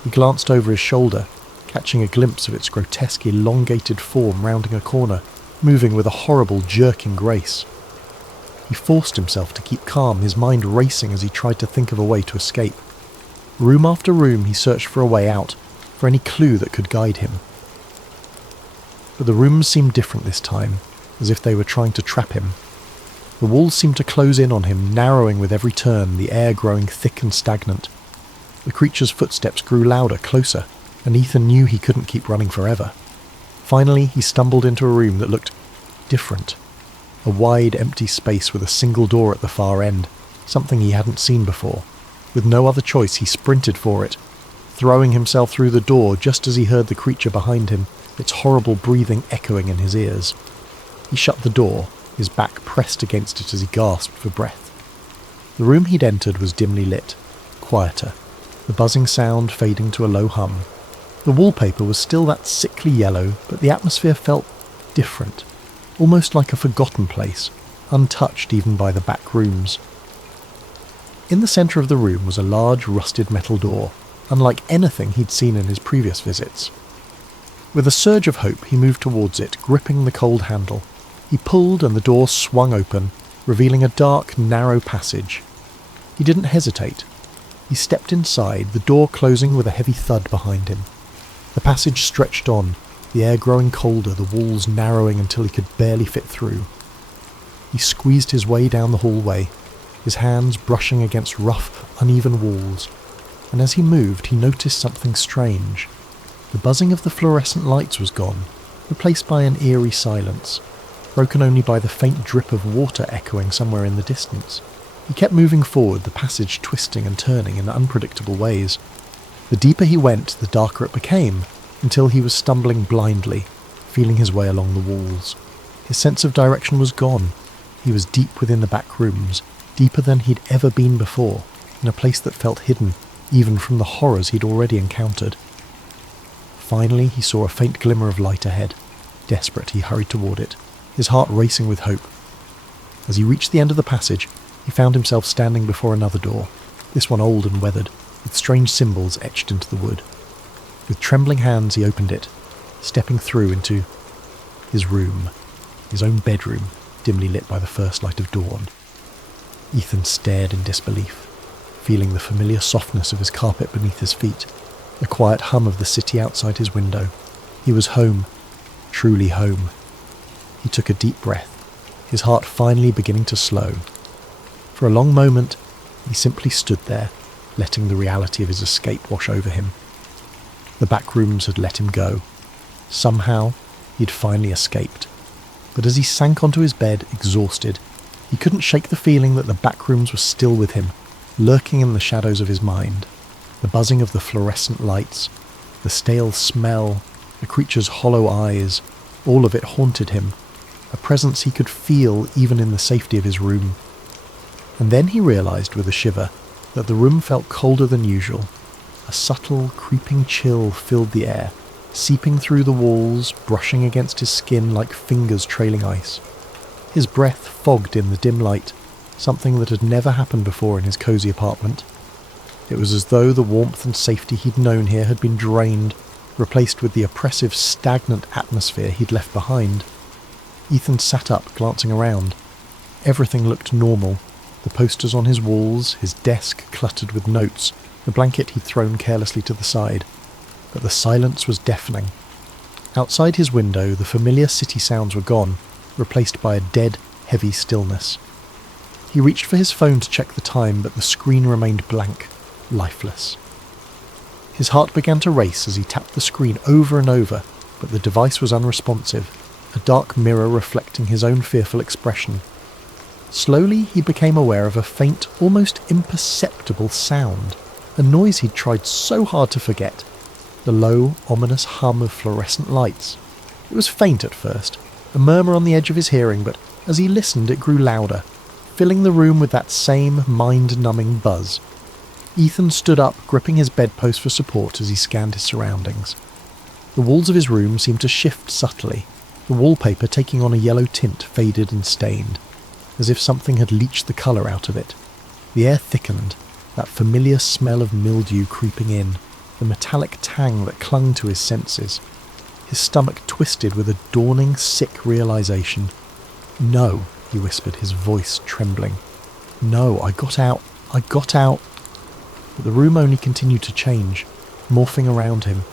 He glanced over his shoulder, catching a glimpse of its grotesque, elongated form rounding a corner, moving with a horrible, jerking grace. He forced himself to keep calm, his mind racing as he tried to think of a way to escape. Room after room he searched for a way out, for any clue that could guide him. But the rooms seemed different this time, as if they were trying to trap him. The walls seemed to close in on him, narrowing with every turn, the air growing thick and stagnant. The creature's footsteps grew louder, closer, and Ethan knew he couldn't keep running forever. Finally, he stumbled into a room that looked different. A wide, empty space with a single door at the far end, something he hadn't seen before. With no other choice, he sprinted for it, throwing himself through the door just as he heard the creature behind him, its horrible breathing echoing in his ears. He shut the door, his back pressed against it as he gasped for breath. The room he'd entered was dimly lit, quieter, the buzzing sound fading to a low hum. The wallpaper was still that sickly yellow, but the atmosphere felt different, almost like a forgotten place, untouched even by the back rooms. In the centre of the room was a large rusted metal door, unlike anything he'd seen in his previous visits. With a surge of hope, he moved towards it, gripping the cold handle. He pulled and the door swung open, revealing a dark, narrow passage. He didn't hesitate. He stepped inside, the door closing with a heavy thud behind him. The passage stretched on, the air growing colder, the walls narrowing until he could barely fit through. He squeezed his way down the hallway, his hands brushing against rough, uneven walls, and as he moved he noticed something strange. The buzzing of the fluorescent lights was gone, replaced by an eerie silence, broken only by the faint drip of water echoing somewhere in the distance. He kept moving forward, the passage twisting and turning in unpredictable ways. The deeper he went, the darker it became, until he was stumbling blindly, feeling his way along the walls. His sense of direction was gone. He was deep within the back rooms, deeper than he'd ever been before, in a place that felt hidden, even from the horrors he'd already encountered. Finally, he saw a faint glimmer of light ahead. Desperate, he hurried toward it, his heart racing with hope. As he reached the end of the passage, he found himself standing before another door, this one old and weathered, with strange symbols etched into the wood. With trembling hands he opened it, stepping through into his room, his own bedroom, dimly lit by the first light of dawn. Ethan stared in disbelief, feeling the familiar softness of his carpet beneath his feet, the quiet hum of the city outside his window. He was home, truly home. He took a deep breath, his heart finally beginning to slow. For a long moment, he simply stood there, letting the reality of his escape wash over him. The backrooms had let him go. Somehow, he'd finally escaped. But as he sank onto his bed, exhausted, he couldn't shake the feeling that the backrooms were still with him, lurking in the shadows of his mind. The buzzing of the fluorescent lights, the stale smell, the creature's hollow eyes, all of it haunted him, a presence he could feel even in the safety of his room. And then he realised with a shiver that the room felt colder than usual. A subtle, creeping chill filled the air, seeping through the walls, brushing against his skin like fingers trailing ice. His breath fogged in the dim light, something that had never happened before in his cosy apartment. It was as though the warmth and safety he'd known here had been drained, replaced with the oppressive, stagnant atmosphere he'd left behind. Ethan sat up, glancing around. Everything looked normal. The posters on his walls, his desk cluttered with notes, the blanket he'd thrown carelessly to the side. But the silence was deafening. Outside his window, the familiar city sounds were gone, replaced by a dead, heavy stillness. He reached for his phone to check the time, but the screen remained blank, lifeless. His heart began to race as he tapped the screen over and over, but the device was unresponsive, a dark mirror reflecting his own fearful expression. Slowly he became aware of a faint, almost imperceptible sound, a noise he'd tried so hard to forget. The low, ominous hum of fluorescent lights. It was faint at first, a murmur on the edge of his hearing, but as he listened it grew louder, filling the room with that same mind-numbing buzz. Ethan stood up, gripping his bedpost for support as he scanned his surroundings. The walls of his room seemed to shift subtly, the wallpaper taking on a yellow tint, faded and stained, as if something had leached the colour out of it. The air thickened, that familiar smell of mildew creeping in, the metallic tang that clung to his senses. His stomach twisted with a dawning, sick realisation. "No," he whispered, his voice trembling. "No, I got out. But the room only continued to change, morphing around him.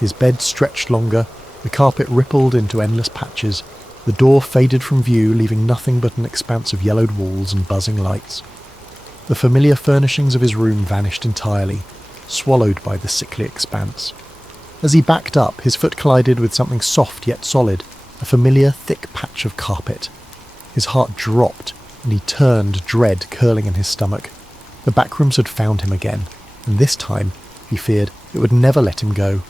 His bed stretched longer, the carpet rippled into endless patches, the door faded from view, leaving nothing but an expanse of yellowed walls and buzzing lights. The familiar furnishings of his room vanished entirely, swallowed by the sickly expanse. As he backed up, his foot collided with something soft yet solid, a familiar thick patch of carpet. His heart dropped, and he turned, dread curling in his stomach. The backrooms had found him again, and this time, he feared, it would never let him go.